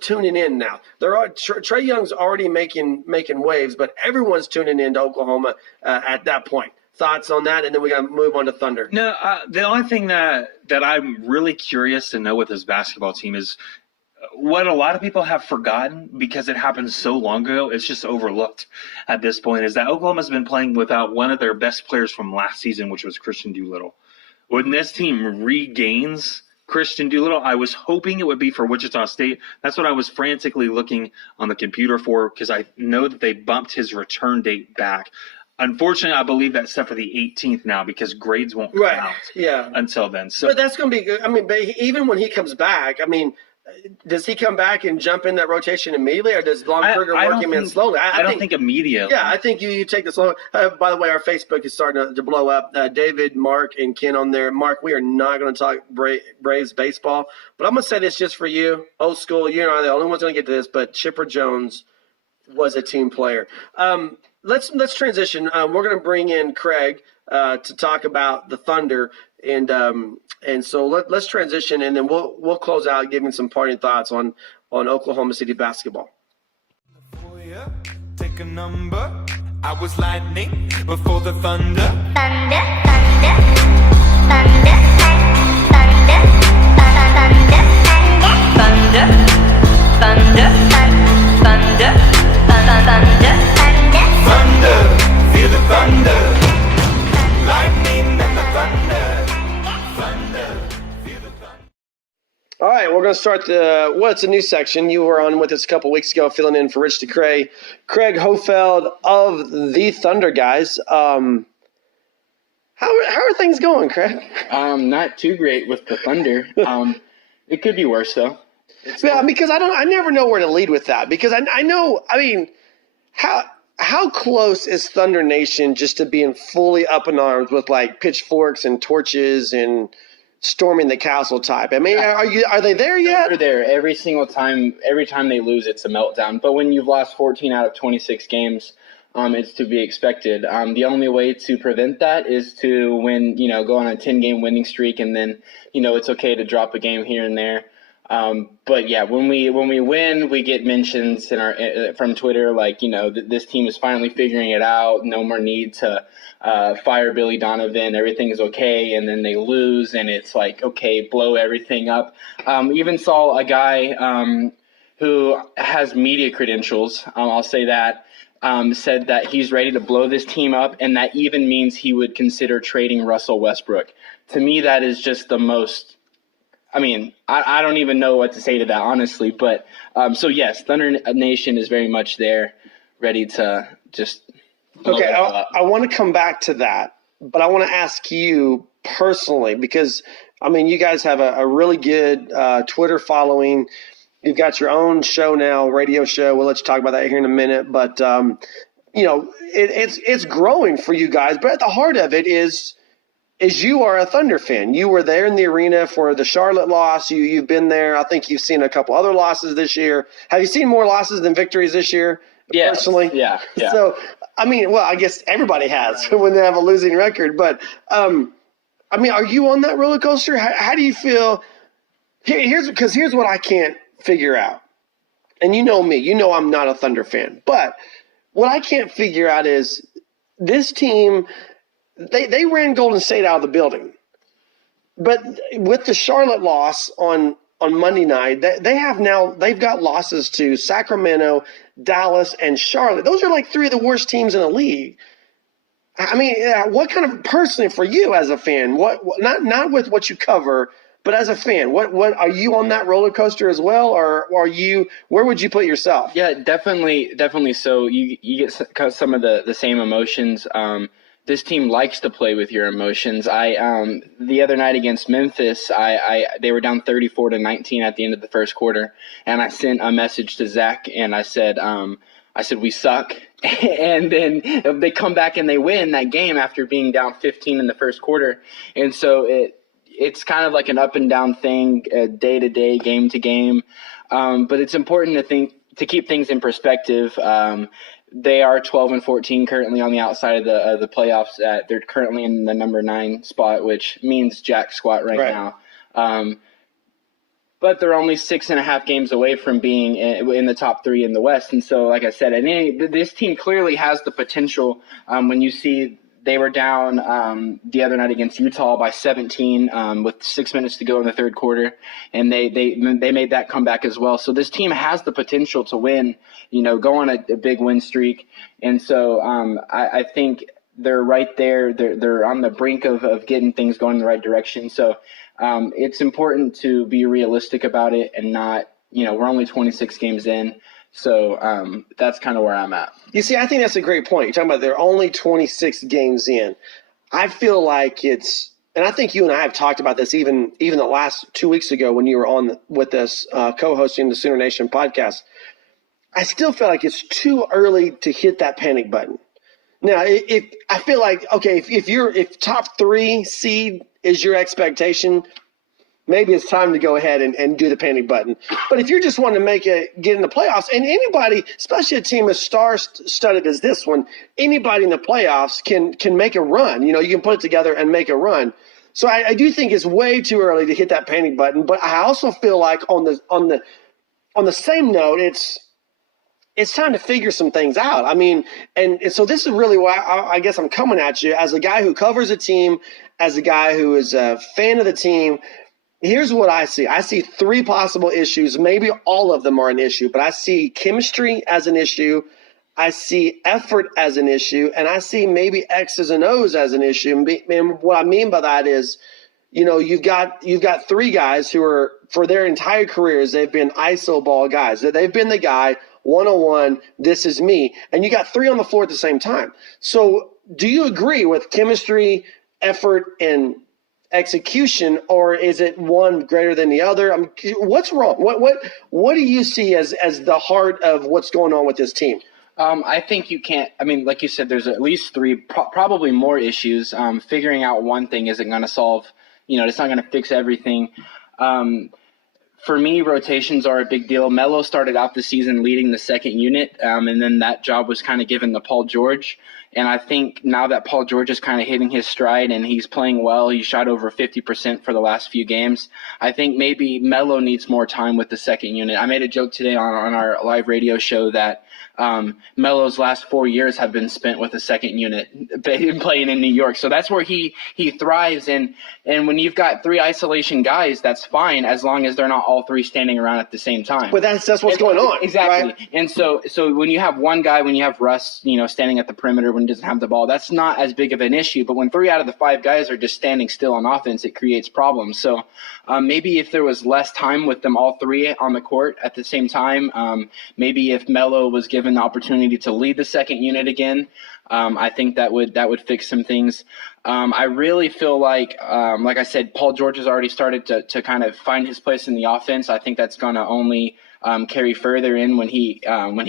tuning in now. Trae Young's already making waves, but everyone's tuning in to Oklahoma at that point. Thoughts on that, and then we got to move on to Thunder. No, the only thing that I'm really curious to know with this basketball team is what a lot of people have forgotten because it happened so long ago. It's just overlooked at this point. Is that Oklahoma's been playing without one of their best players from last season, which was Christian Doolittle. When this team regains Christian Doolittle, I was hoping it would be for Wichita State. That's what I was frantically looking on the computer for because I know that they bumped his return date back. Unfortunately, I believe that's set for the 18th now because grades won't come out until then. So, but that's going to be good. I mean, but even when he comes back, I mean, does he come back and jump in that rotation immediately, or does Longberger work him in slowly? I don't think immediately. Yeah, I think you take this slow. By the way, our Facebook is starting to blow up. David, Mark, and Ken on there. Mark, we are not going to talk Braves baseball, but I'm going to say this just for you, old school. You and I are the only ones going to get to this, but Chipper Jones was a team player. Let's transition. We're going to bring in Craig to talk about the Thunder. And so let's transition, and then we'll close out giving some parting thoughts on Oklahoma City basketball. Take a number. I was lightning before the thunder. Thunder, thunder, thunder, thunder, thunder, thunder, thunder, thunder, thunder, feel the thunder. Lightning and the thunder. All right, we're going to start it's a new section. You were on with us a couple weeks ago, filling in for Rich DeCray. Craig Hofeld of the Thunder guys. How are things going, Craig? Not too great with the Thunder. It could be worse though. Because I never know where to lead with that, because I know, I mean, how close is Thunder Nation just to being fully up in arms with like pitchforks and torches and storming the castle type? I mean, are they there yet? They're there every single time. Every time they lose, it's a meltdown. But when you've lost 14 out of 26 games, it's to be expected. The only way to prevent that is to go on a 10-game winning streak, and then it's okay to drop a game here and there. But yeah, when we win, we get mentions from Twitter like this team is finally figuring it out. No more need to fire Billy Donovan. Everything is okay. And then they lose, and it's like, okay, blow everything up. Even saw a guy who has media credentials. I'll say that. Said that he's ready to blow this team up, and that even means he would consider trading Russell Westbrook. To me, that is just the most. I mean, I don't even know what to say to that, honestly. But so, yes, Thunder Nation is very much there, ready to just blow it up. I want to come back to that, but I want to ask you personally because, I mean, you guys have a really good Twitter following. You've got your own show now, radio show. We'll let you talk about that here in a minute. But, it's growing for you guys. But at the heart of it is you are a Thunder fan. You were there in the arena for the Charlotte loss. You've been there. I think you've seen a couple other losses this year. Have you seen more losses than victories this year? Yes. Personally? Yeah. So, I mean, well, I guess everybody has when they have a losing record. But, I mean, are you on that roller coaster? How do you feel? Here's what I can't figure out. And you know me. You know I'm not a Thunder fan. But what I can't figure out is this team – They ran Golden State out of the building. But with the Charlotte loss on Monday night, they've got losses to Sacramento, Dallas, and Charlotte. Those are like three of the worst teams in the league. I mean, what kind of personally for you as a fan, what not with what you cover, but as a fan, what are you on that roller coaster as well, or are you? Where would you put yourself? Yeah, definitely. So you get some of the same emotions. This team likes to play with your emotions. The other night against Memphis, they were down 34-19 at the end of the first quarter, and I sent a message to Zach, and I said we suck, and then they come back and they win that game after being down 15 in the first quarter, and so it's kind of like an up and down thing, day to day, game to game, but it's important to keep things in perspective. They are 12-14 currently on the outside of the playoffs. They're currently in the number 9 spot, which means jack squat right now. But they're only 6.5 games away from being in the top 3 in the West. And so, like I said, this team clearly has the potential. When you see they were down the other night against Utah by 17 with 6 minutes to go in the third quarter, and they made that comeback as well. So this team has the potential to win, go on a big win streak. And so I think they're right there. They're on the brink of getting things going in the right direction. So it's important to be realistic about it and not, we're only 26 games in. So that's kind of where I'm at. You see, I think that's a great point. You're talking about they're only 26 games in. I feel like it's – and I think you and I have talked about this even the last 2 weeks ago when you were on with us co-hosting the Sooner Nation podcast. I still feel like it's too early to hit that panic button. Now, I feel like, okay, if top 3 seed is your expectation – maybe it's time to go ahead and do the panic button. But if you're just wanting to get in the playoffs, and anybody, especially a team as star-studded as this one, anybody in the playoffs can make a run. You can put it together and make a run. So I do think it's way too early to hit that panic button. But I also feel like on the same note, it's time to figure some things out. I mean, and so this is really why I guess I'm coming at you as a guy who covers a team, as a guy who is a fan of the team. Here's what I see. I see 3 possible issues. Maybe all of them are an issue, but I see chemistry as an issue. I see effort as an issue, and I see maybe X's and O's as an issue. And what I mean by that is, you've got 3 guys who are, for their entire careers, they've been iso ball guys. They've been the guy, one-on-one, this is me. And you got 3 on the floor at the same time. So do you agree with chemistry, effort, and execution, or is it one greater than the other? What's wrong? What do you see as the heart of what's going on with this team? I think you can't. I mean, like you said, there's at least 3, probably more issues. Figuring out one thing isn't going to solve. It's not going to fix everything. For me, rotations are a big deal. Melo started out the season leading the second unit, and then that job was kind of given to Paul George. And I think now that Paul George is kind of hitting his stride and he's playing well, he shot over 50% for the last few games, I think maybe Melo needs more time with the second unit. I made a joke today on our live radio show that Melo's last 4 years have been spent with the second unit playing in New York. So that's where he thrives. And when you've got 3 isolation guys, that's fine as long as they're not all 3 standing around at the same time. But that's what's going on. Exactly. Right? And so when you have one guy, when you have Russ, standing at the perimeter when he doesn't have the ball, that's not as big of an issue. But when 3 out of the 5 guys are just standing still on offense, it creates problems. So maybe if there was less time with them all 3 on the court at the same time, maybe if Melo was given the opportunity to lead the second unit again, I think that would fix some things. I really feel like I said, Paul George has already started to kind of find his place in the offense. I think that's going to only carry further in when he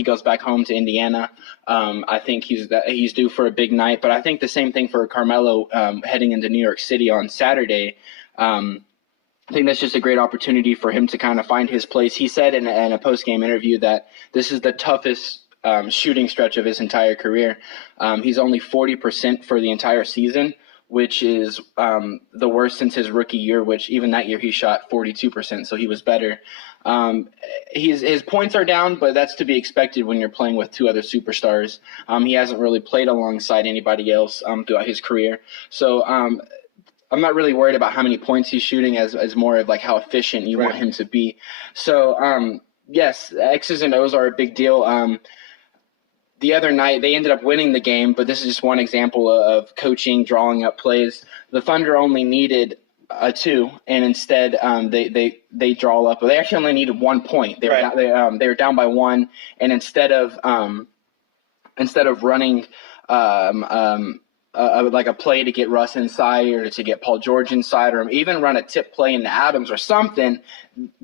goes back home to Indiana. I think he's due for a big night. But I think the same thing for Carmelo heading into New York City on Saturday. I think that's just a great opportunity for him to kind of find his place. He said in a post-game interview that this is the toughest shooting stretch of his entire career. He's only 40% for the entire season, which is the worst since his rookie year, which even that year he shot 42%, so he was better. His points are down, but that's to be expected when you're playing with 2 other superstars. He hasn't really played alongside anybody else throughout his career. So I'm not really worried about how many points he's shooting as more of like how efficient you want him to be. So, yes, X's and O's are a big deal. The other night, they ended up winning the game, but this is just one example of coaching, drawing up plays. The Thunder only needed a 2, and instead they draw up. They actually only needed 1 point. They were down by 1, and instead of running like a play to get Russ inside or to get Paul George inside or even run a tip play into Adams or something,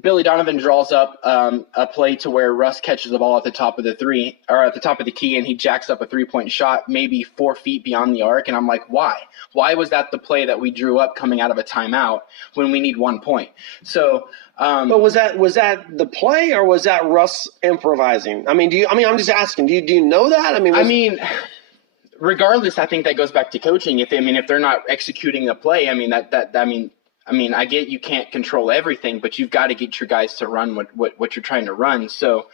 Billy Donovan draws up a play to where Russ catches the ball at the top of the key, and he jacks up a 3-point shot maybe 4 feet beyond the arc. And I'm like, why? Why was that the play that we drew up coming out of a timeout when we need 1 point? So, but was that the play or was that Russ improvising? I'm just asking. Do you know that? Regardless, I think that goes back to coaching. If they're not executing the play, I get you can't control everything, but you've got to get your guys to run what you're trying to run. So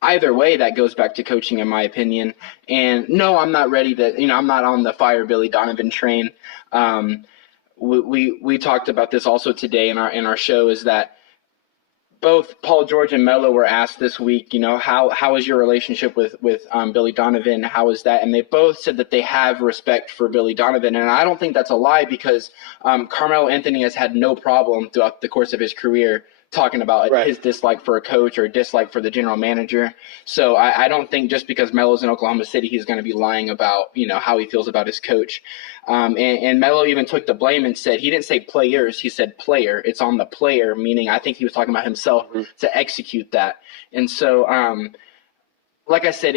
either way, that goes back to coaching, in my opinion. And no, I'm not ready to. I'm not on the fire Billy Donovan train. We talked about this also today in our show, is that both Paul George and Melo were asked this week, how is your relationship with Billy Donovan? How is that? And they both said that they have respect for Billy Donovan. And I don't think that's a lie, because Carmelo Anthony has had no problem throughout the course of his career talking about his dislike for a coach or dislike for the general manager. So I don't think just because Melo's in Oklahoma City, he's going to be lying about, how he feels about his coach. And Melo even took the blame and said, he didn't say players, he said player. It's on the player, meaning I think he was talking about himself to execute that. And so, like I said,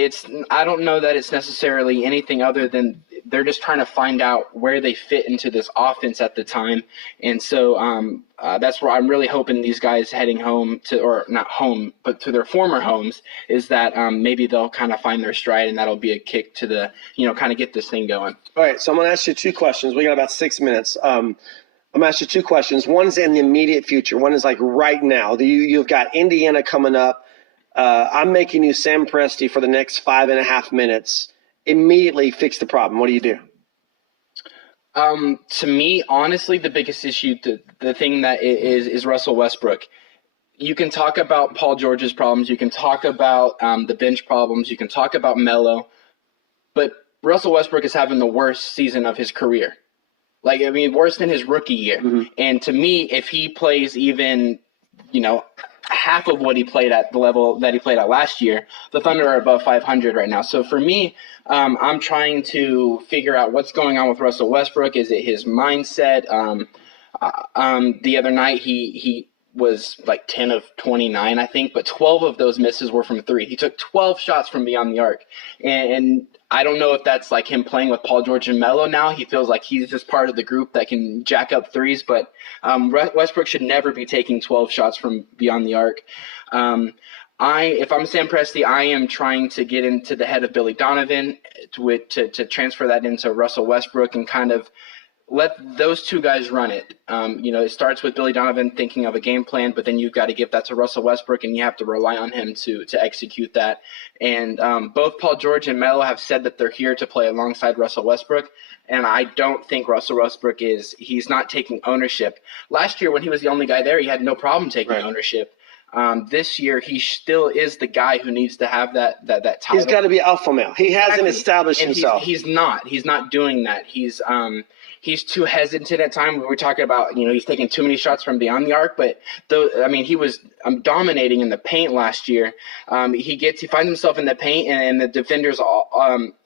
I don't know that it's necessarily anything other than they're just trying to find out where they fit into this offense at the time. And so that's where I'm really hoping these guys heading home to, or not home, but to their former homes, is that maybe they'll kind of find their stride, and that'll be a kick to the, kind of get this thing going. All right, so I'm going to ask you 2 questions. We got about 6 minutes. I'm going to ask you 2 questions. One's in the immediate future. One is like right now. You've got Indiana coming up. I'm making you Sam Presti for the next 5.5 minutes. Immediately fix the problem. What do you do? To me, honestly, the biggest issue, the thing that is Russell Westbrook. You can talk about Paul George's problems. You can talk about the bench problems. You can talk about Melo. But Russell Westbrook is having the worst season of his career. Worse than his rookie year. Mm-hmm. And to me, if he plays even, half of what he played at the level that he played at last year, the Thunder are above 500 right now. So for me, I'm trying to figure out what's going on with Russell Westbrook. Is it his mindset? The other night he was like 10 of 29, I think, but 12 of those misses were from 3. He took 12 shots from beyond the arc. And I don't know if that's like him playing with Paul George and Melo now. He feels like he's just part of the group that can jack up threes, but Westbrook should never be taking 12 shots from beyond the arc. If I'm Sam Presti, I am trying to get into the head of Billy Donovan to transfer that into Russell Westbrook and kind of let those two guys run it. It starts with Billy Donovan thinking of a game plan, but then you've got to give that to Russell Westbrook, and you have to rely on him to execute that. And both Paul George and Melo have said that they're here to play alongside Russell Westbrook, and I don't think Russell Westbrook he's not taking ownership. Last year when he was the only guy there, he had no problem taking ownership. This year, he still is the guy who needs to have that title. He's got to be alpha male. He hasn't established himself. He's not doing that. He's too hesitant at times. We were talking about, he's taking too many shots from beyond the arc, but he was dominating in the paint last year. He finds himself in the paint, and the defenders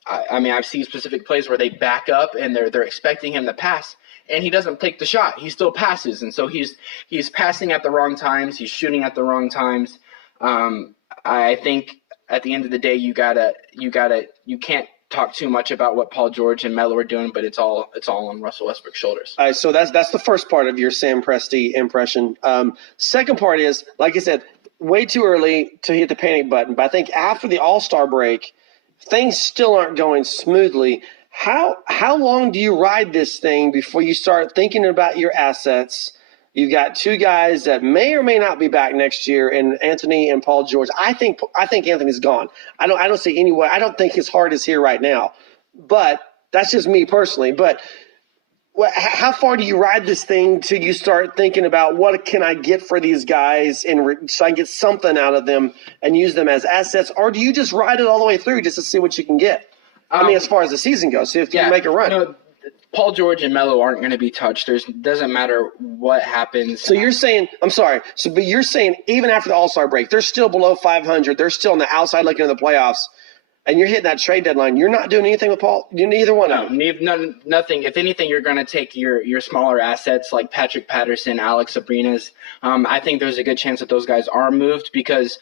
I've seen specific plays where they back up and they're expecting him to pass, and he doesn't take the shot. He still passes, and so he's passing at the wrong times. He's shooting at the wrong times. I think at the end of the day, you can't talk too much about what Paul George and Melo are doing, but it's all on Russell Westbrook's shoulders. All right, so that's the first part of your Sam Presti impression. Second part is, like I said, way too early to hit the panic button. But I think after the All-Star break, things still aren't going smoothly. How long do you ride this thing before you start thinking about your assets? You've got 2 guys that may or may not be back next year, and Anthony and Paul George. I think Anthony's gone. I don't see any way. I don't think his heart is here right now. But that's just me personally. But how far do you ride this thing till you start thinking about what can I get for these guys so I can get something out of them and use them as assets? Or do you just ride it all the way through just to see what you can get? As far as the season goes, see if you can make a run. Paul George and Melo aren't going to be touched. Doesn't matter what happens. So you're saying – I'm sorry. But you're saying even after the All-Star break, they're still below 500. They're still on the outside looking at the playoffs. and you're hitting that trade deadline, you're not doing anything with Paul. You neither one of them. Nothing. If anything, you're going to take your smaller assets like Patrick Patterson, Alex Abrinas. I think there's a good chance that those guys are moved because,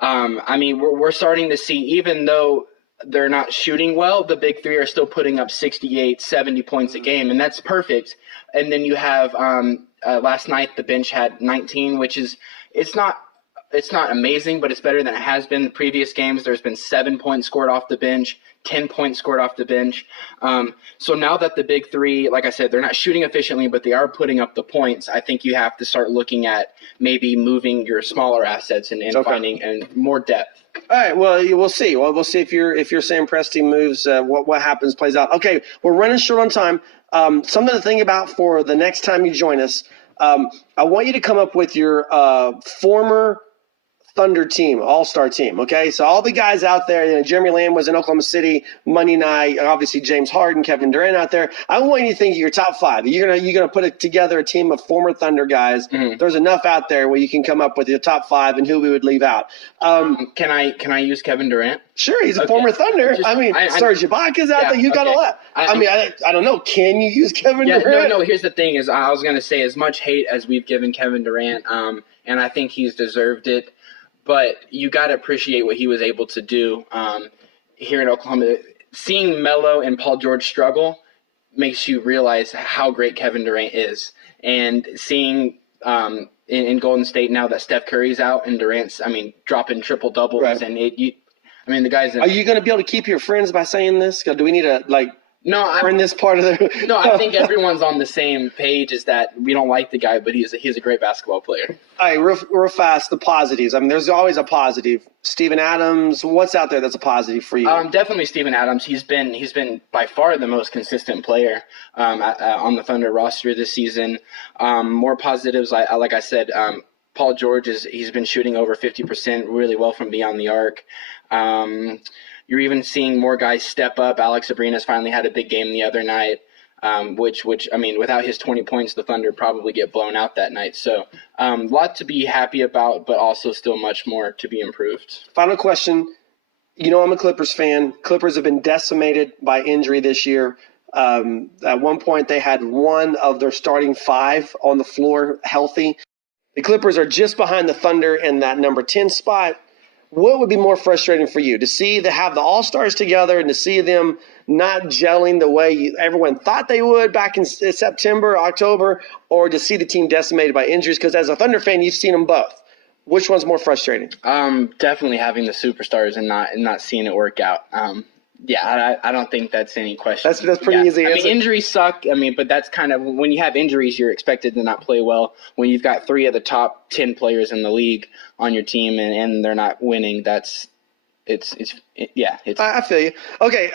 we're starting to see, even though they're not shooting well, the big three are still putting up 68, 70 points a game, and that's perfect. And then you have last night the bench had 19, which is it's not amazing, but it's better than it has been in previous games. There's been 7 points scored off the bench, 10 points scored off the bench. So now that the big three, like I said, they're not shooting efficiently, but they are putting up the points, I think you have to start looking at maybe moving your smaller assets and finding more depth. All right. Well, we'll see. Well, we'll see if your Sam Presti moves, what happens, plays out. Okay, we're running short on time. Something to think about for the next time you join us. I want you to come up with your former Thunder team, all-star team, okay? So all the guys out there, Jeremy Lamb was in Oklahoma City Monday night, obviously James Harden, Kevin Durant out there. I want you to think of your top five. You're gonna put together a team of former Thunder guys. Mm-hmm. There's enough out there where you can come up with your top five and who we would leave out. Can I use Kevin Durant? Sure, he's a former Thunder. Serge Ibaka's out there. You got a lot. I don't know. Can you use Kevin Durant? No, here's the thing is I was going to say as much hate as we've given Kevin Durant, and I think he's deserved it. But you got to appreciate what he was able to do here in Oklahoma. Seeing Melo and Paul George struggle makes you realize how great Kevin Durant is. And seeing in Golden State now that Steph Curry's out and Durant's, dropping triple doubles, right. And the guys. Are you going to be able to keep your friends by saying this? Do we need to in this part of the? No, I think everyone's on the same page. Is that we don't like the guy, but he's a great basketball player. All right, real fast, the positives. There's always a positive. Steven Adams, what's out there that's a positive for you? Definitely Steven Adams. He's been by far the most consistent player on the Thunder roster this season. More positives, like I said, Paul George he's been shooting over 50% really well from beyond the arc. You're even seeing more guys step up. Alex Abrinas finally had a big game the other night, which without his 20 points, the Thunder probably get blown out that night. So a lot to be happy about, but also still much more to be improved. Final question. I'm a Clippers fan. Clippers have been decimated by injury this year. At one point, they had one of their starting five on the floor healthy. The Clippers are just behind the Thunder in that number 10 spot. What would be more frustrating for you, to have the All-Stars together and to see them not gelling the way everyone thought they would back in September, October, or to see the team decimated by injuries? Because as a Thunder fan, you've seen them both. Which one's more frustrating? Definitely having the superstars and not seeing it work out. I don't think that's any question. That's pretty easy. Injuries suck. But that's kind of when you have injuries, you're expected to not play well. When you've got 3 of the top 10 players in the league on your team and they're not winning, I feel you. Okay,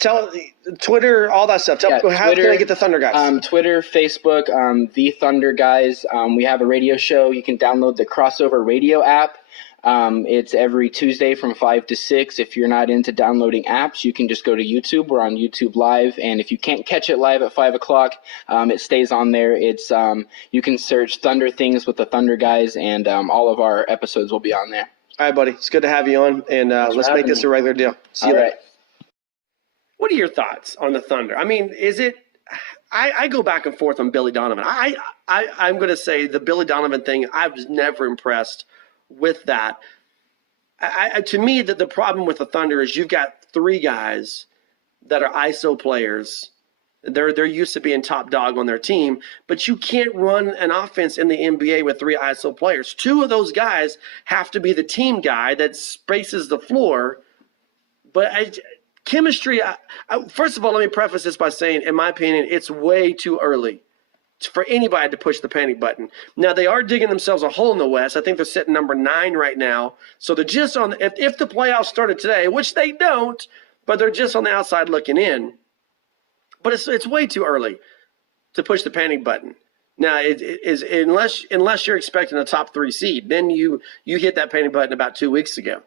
tell Twitter, all that stuff. How can I get the Thunder guys? Twitter, Facebook, the Thunder guys. We have a radio show. You can download the Crossover Radio app. It's every Tuesday from 5 to 6. If you're not into downloading apps, you can just go to YouTube. We're on YouTube Live. And if you can't catch it live at 5 o'clock, it stays on there. It's you can search Thunder Things with the Thunder guys, and all of our episodes will be on there. All right, buddy. It's good to have you on, and let's make this a regular deal. See you later. Right. What are your thoughts on the Thunder? Is it – I go back and forth on Billy Donovan. I'm going to say the Billy Donovan thing, I was never impressed with that. To me, the problem with the Thunder is you've got 3 guys that are ISO players. They're used to being top dog on their team, but you can't run an offense in the NBA with 3 ISO players. 2 of those guys have to be the team guy that spaces the floor. But chemistry, first of all, let me preface this by saying, in my opinion, it's way too early for anybody to push the panic button. Now, they are digging themselves a hole in the West. I think they're sitting number 9 right now. So they're just on – if the playoffs started today, which they don't, but they're just on the outside looking in. But it's way too early to push the panic button. Now, unless you're expecting a top 3 seed, then you hit that panic button about 2 weeks ago.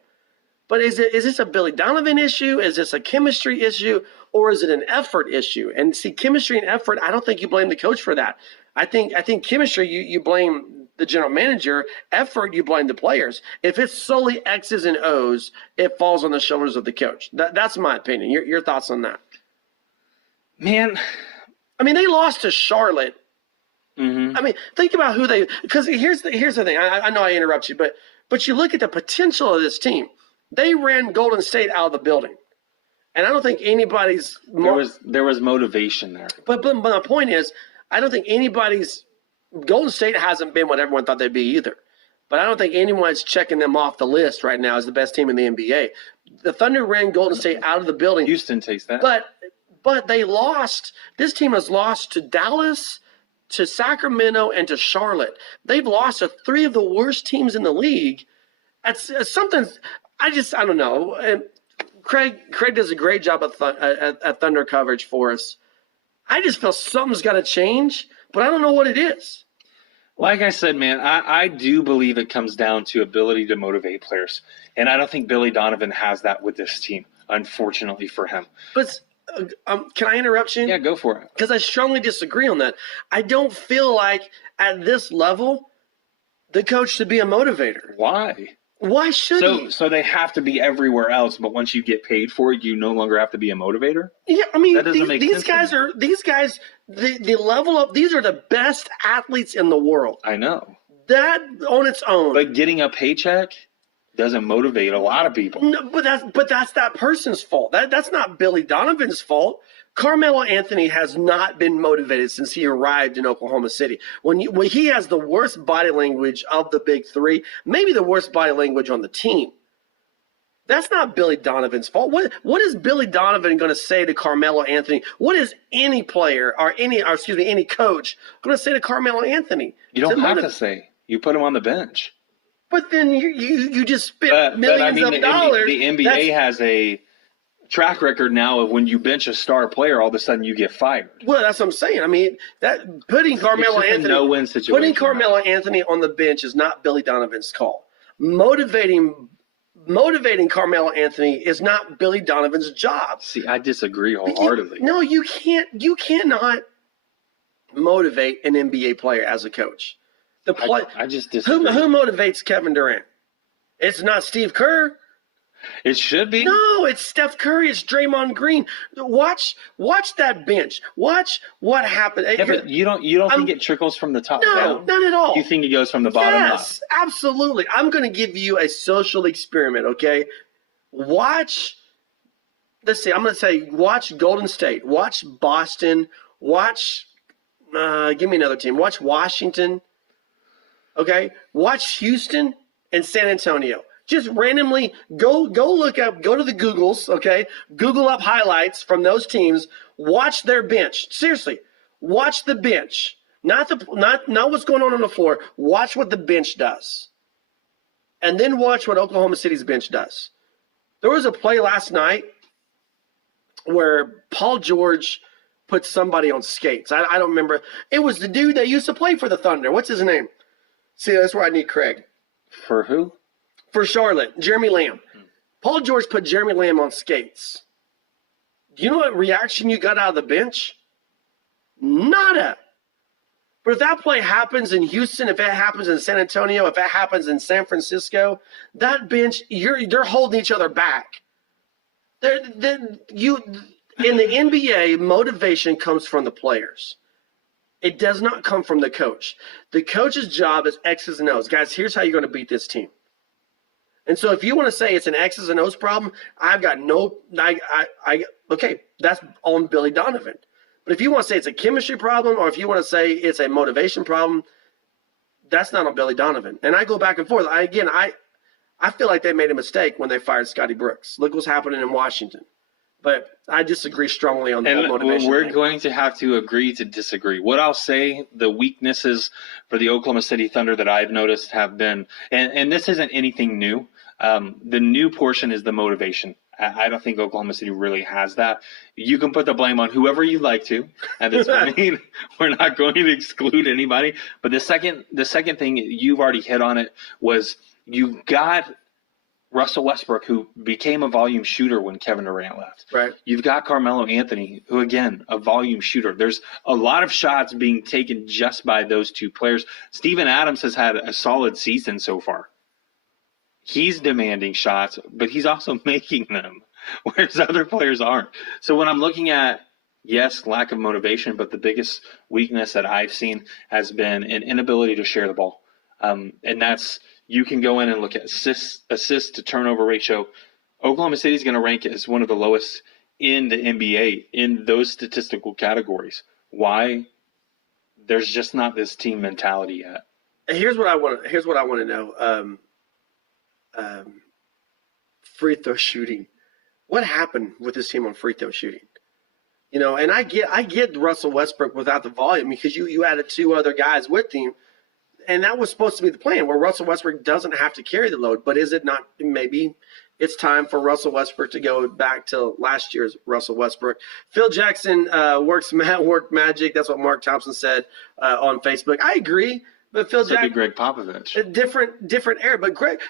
But is this a Billy Donovan issue? Is this a chemistry issue? Or is it an effort issue? And see, chemistry and effort, I don't think you blame the coach for that. I think chemistry, you blame the general manager. Effort, you blame the players. If it's solely X's and O's, it falls on the shoulders of the coach. That's my opinion. Your thoughts on that? Man, I mean, they lost to Charlotte. Mm-hmm. I mean, think about who they – because here's the thing. I know I interrupt you, but you look at the potential of this team. They ran Golden State out of the building. And I don't think anybody's – There was motivation there. But my point is, I don't think anybody's – Golden State hasn't been what everyone thought they'd be either. But I don't think anyone's checking them off the list right now as the best team in the NBA. The Thunder ran Golden State out of the building. Houston takes that. But they lost. This team has lost to Dallas, to Sacramento, and to Charlotte. They've lost to three of the worst teams in the league. It's something I don't know. And Craig does a great job at Thunder coverage for us. I just feel something's got to change, but I don't know what it is. Like I said, man, I do believe it comes down to ability to motivate players. And I don't think Billy Donovan has that with this team, unfortunately for him. But can I interrupt you? Yeah, go for it. Because I strongly disagree on that. I don't feel like at this level the coach should be a motivator. Why? Why should he? So they have to be everywhere else, but once you get paid for it, you no longer have to be a motivator? Yeah, I mean, that doesn't make these sense guys to me. the level up. These are the best athletes in the world. I know. That on its own. But getting a paycheck doesn't motivate a lot of people. No, but that's that person's fault. That's not Billy Donovan's fault. Carmelo Anthony has not been motivated since he arrived in Oklahoma City. When he has the worst body language of the big three, maybe the worst body language on the team. That's not Billy Donovan's fault. What is Billy Donovan going to say to Carmelo Anthony? What is any player or any coach going to say to Carmelo Anthony? You don't have to say. You put him on the bench. But then you just spent millions of dollars. The NBA has a track record now of when you bench a star player, all of a sudden you get fired. Well, that's what I'm saying. I mean, that putting Carmelo Anthony, no-win situation. Putting Carmelo Anthony on the bench is not Billy Donovan's call. Motivating Carmelo Anthony is not Billy Donovan's job. See, I disagree wholeheartedly. No, you can't. You cannot motivate an NBA player as a coach. I just disagree. Who motivates Kevin Durant? It's not Steve Kerr. It should be. No, it's Steph Curry. It's Draymond Green. Watch that bench. Watch what happened. Yeah, but you don't think it trickles from the top down? No, not at all. You think it goes from the bottom up? Yes, absolutely. I'm going to give you a social experiment, okay? Watch. Let's see. I'm going to say watch Golden State. Watch Boston. Watch. Give me another team. Watch Washington. Okay? Watch Houston and San Antonio. Just randomly go look up, go to the Googles, okay? Google up highlights from those teams. Watch their bench. Seriously, watch the bench. Not what's going on the floor. Watch what the bench does. And then watch what Oklahoma City's bench does. There was a play last night where Paul George put somebody on skates. I don't remember. It was the dude that used to play for the Thunder. What's his name? See, that's where I need Craig. For who? For Charlotte, Jeremy Lamb. Paul George put Jeremy Lamb on skates. Do you know what reaction you got out of the bench? Nada. But if that play happens in Houston, if it happens in San Antonio, if it happens in San Francisco, that bench, they're holding each other back. In the NBA, motivation comes from the players. It does not come from the coach. The coach's job is X's and O's. Guys, here's how you're going to beat this team. And so if you want to say it's an X's and O's problem, okay, that's on Billy Donovan. But if you want to say it's a chemistry problem or if you want to say it's a motivation problem, that's not on Billy Donovan. And I go back and forth. I feel like they made a mistake when they fired Scotty Brooks. Look what's happening in Washington. But I disagree strongly on the motivation we're thing. going to have to agree to disagree. What I'll say, the weaknesses for the Oklahoma City Thunder that I've noticed have been, and this isn't anything new, the new portion is the motivation. I don't think Oklahoma City really has that. You can put the blame on whoever you'd like to at this point. We're not going to exclude anybody. But the second thing, you've already hit on it, was you got Russell Westbrook, who became a volume shooter when Kevin Durant left. Right. You've got Carmelo Anthony, who, again, a volume shooter. There's a lot of shots being taken just by those two players. Steven Adams has had a solid season so far. He's demanding shots, but he's also making them, whereas other players aren't. So when I'm looking at, yes, lack of motivation, but the biggest weakness that I've seen has been an inability to share the ball. And that's, you can go in and look at assist to turnover ratio. Oklahoma City is going to rank as one of the lowest in the NBA in those statistical categories. Why? There's just not this team mentality yet. Here's what I want to know. Free throw shooting. What happened with this team on free throw shooting? And I get Russell Westbrook without the volume because you added two other guys with him. And that was supposed to be the plan, where Russell Westbrook doesn't have to carry the load. But is it not? Maybe it's time for Russell Westbrook to go back to last year's Russell Westbrook. Phil Jackson work magic. That's what Mark Thompson said on Facebook. I agree. But Phil Jackson, Greg Popovich, a different era. But Greg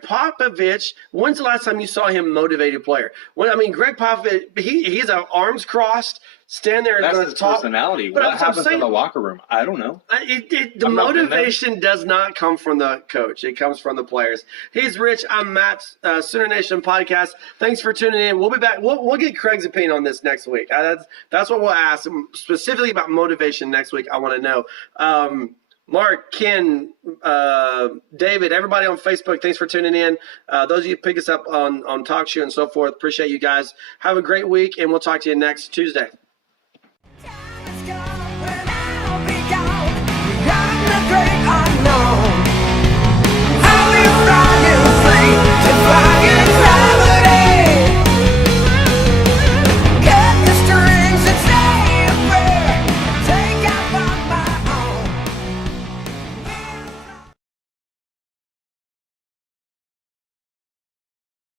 Popovich, when's the last time you saw him motivated player? Greg Popovich, he's arms crossed, stand there and that's going his to talk. Personality. But what happens in the locker room? I don't know. The motivation does not come from the coach. It comes from the players. He's Rich. I'm Matt. Sooner Nation podcast. Thanks for tuning in. We'll be back. We'll get Craig's opinion on this next week. That's what we'll ask him specifically about motivation next week. I want to know. Mark, Ken, David, everybody on Facebook, thanks for tuning in. Those of you who pick us up on TalkShoe and so forth, appreciate you guys. Have a great week, and we'll talk to you next Tuesday.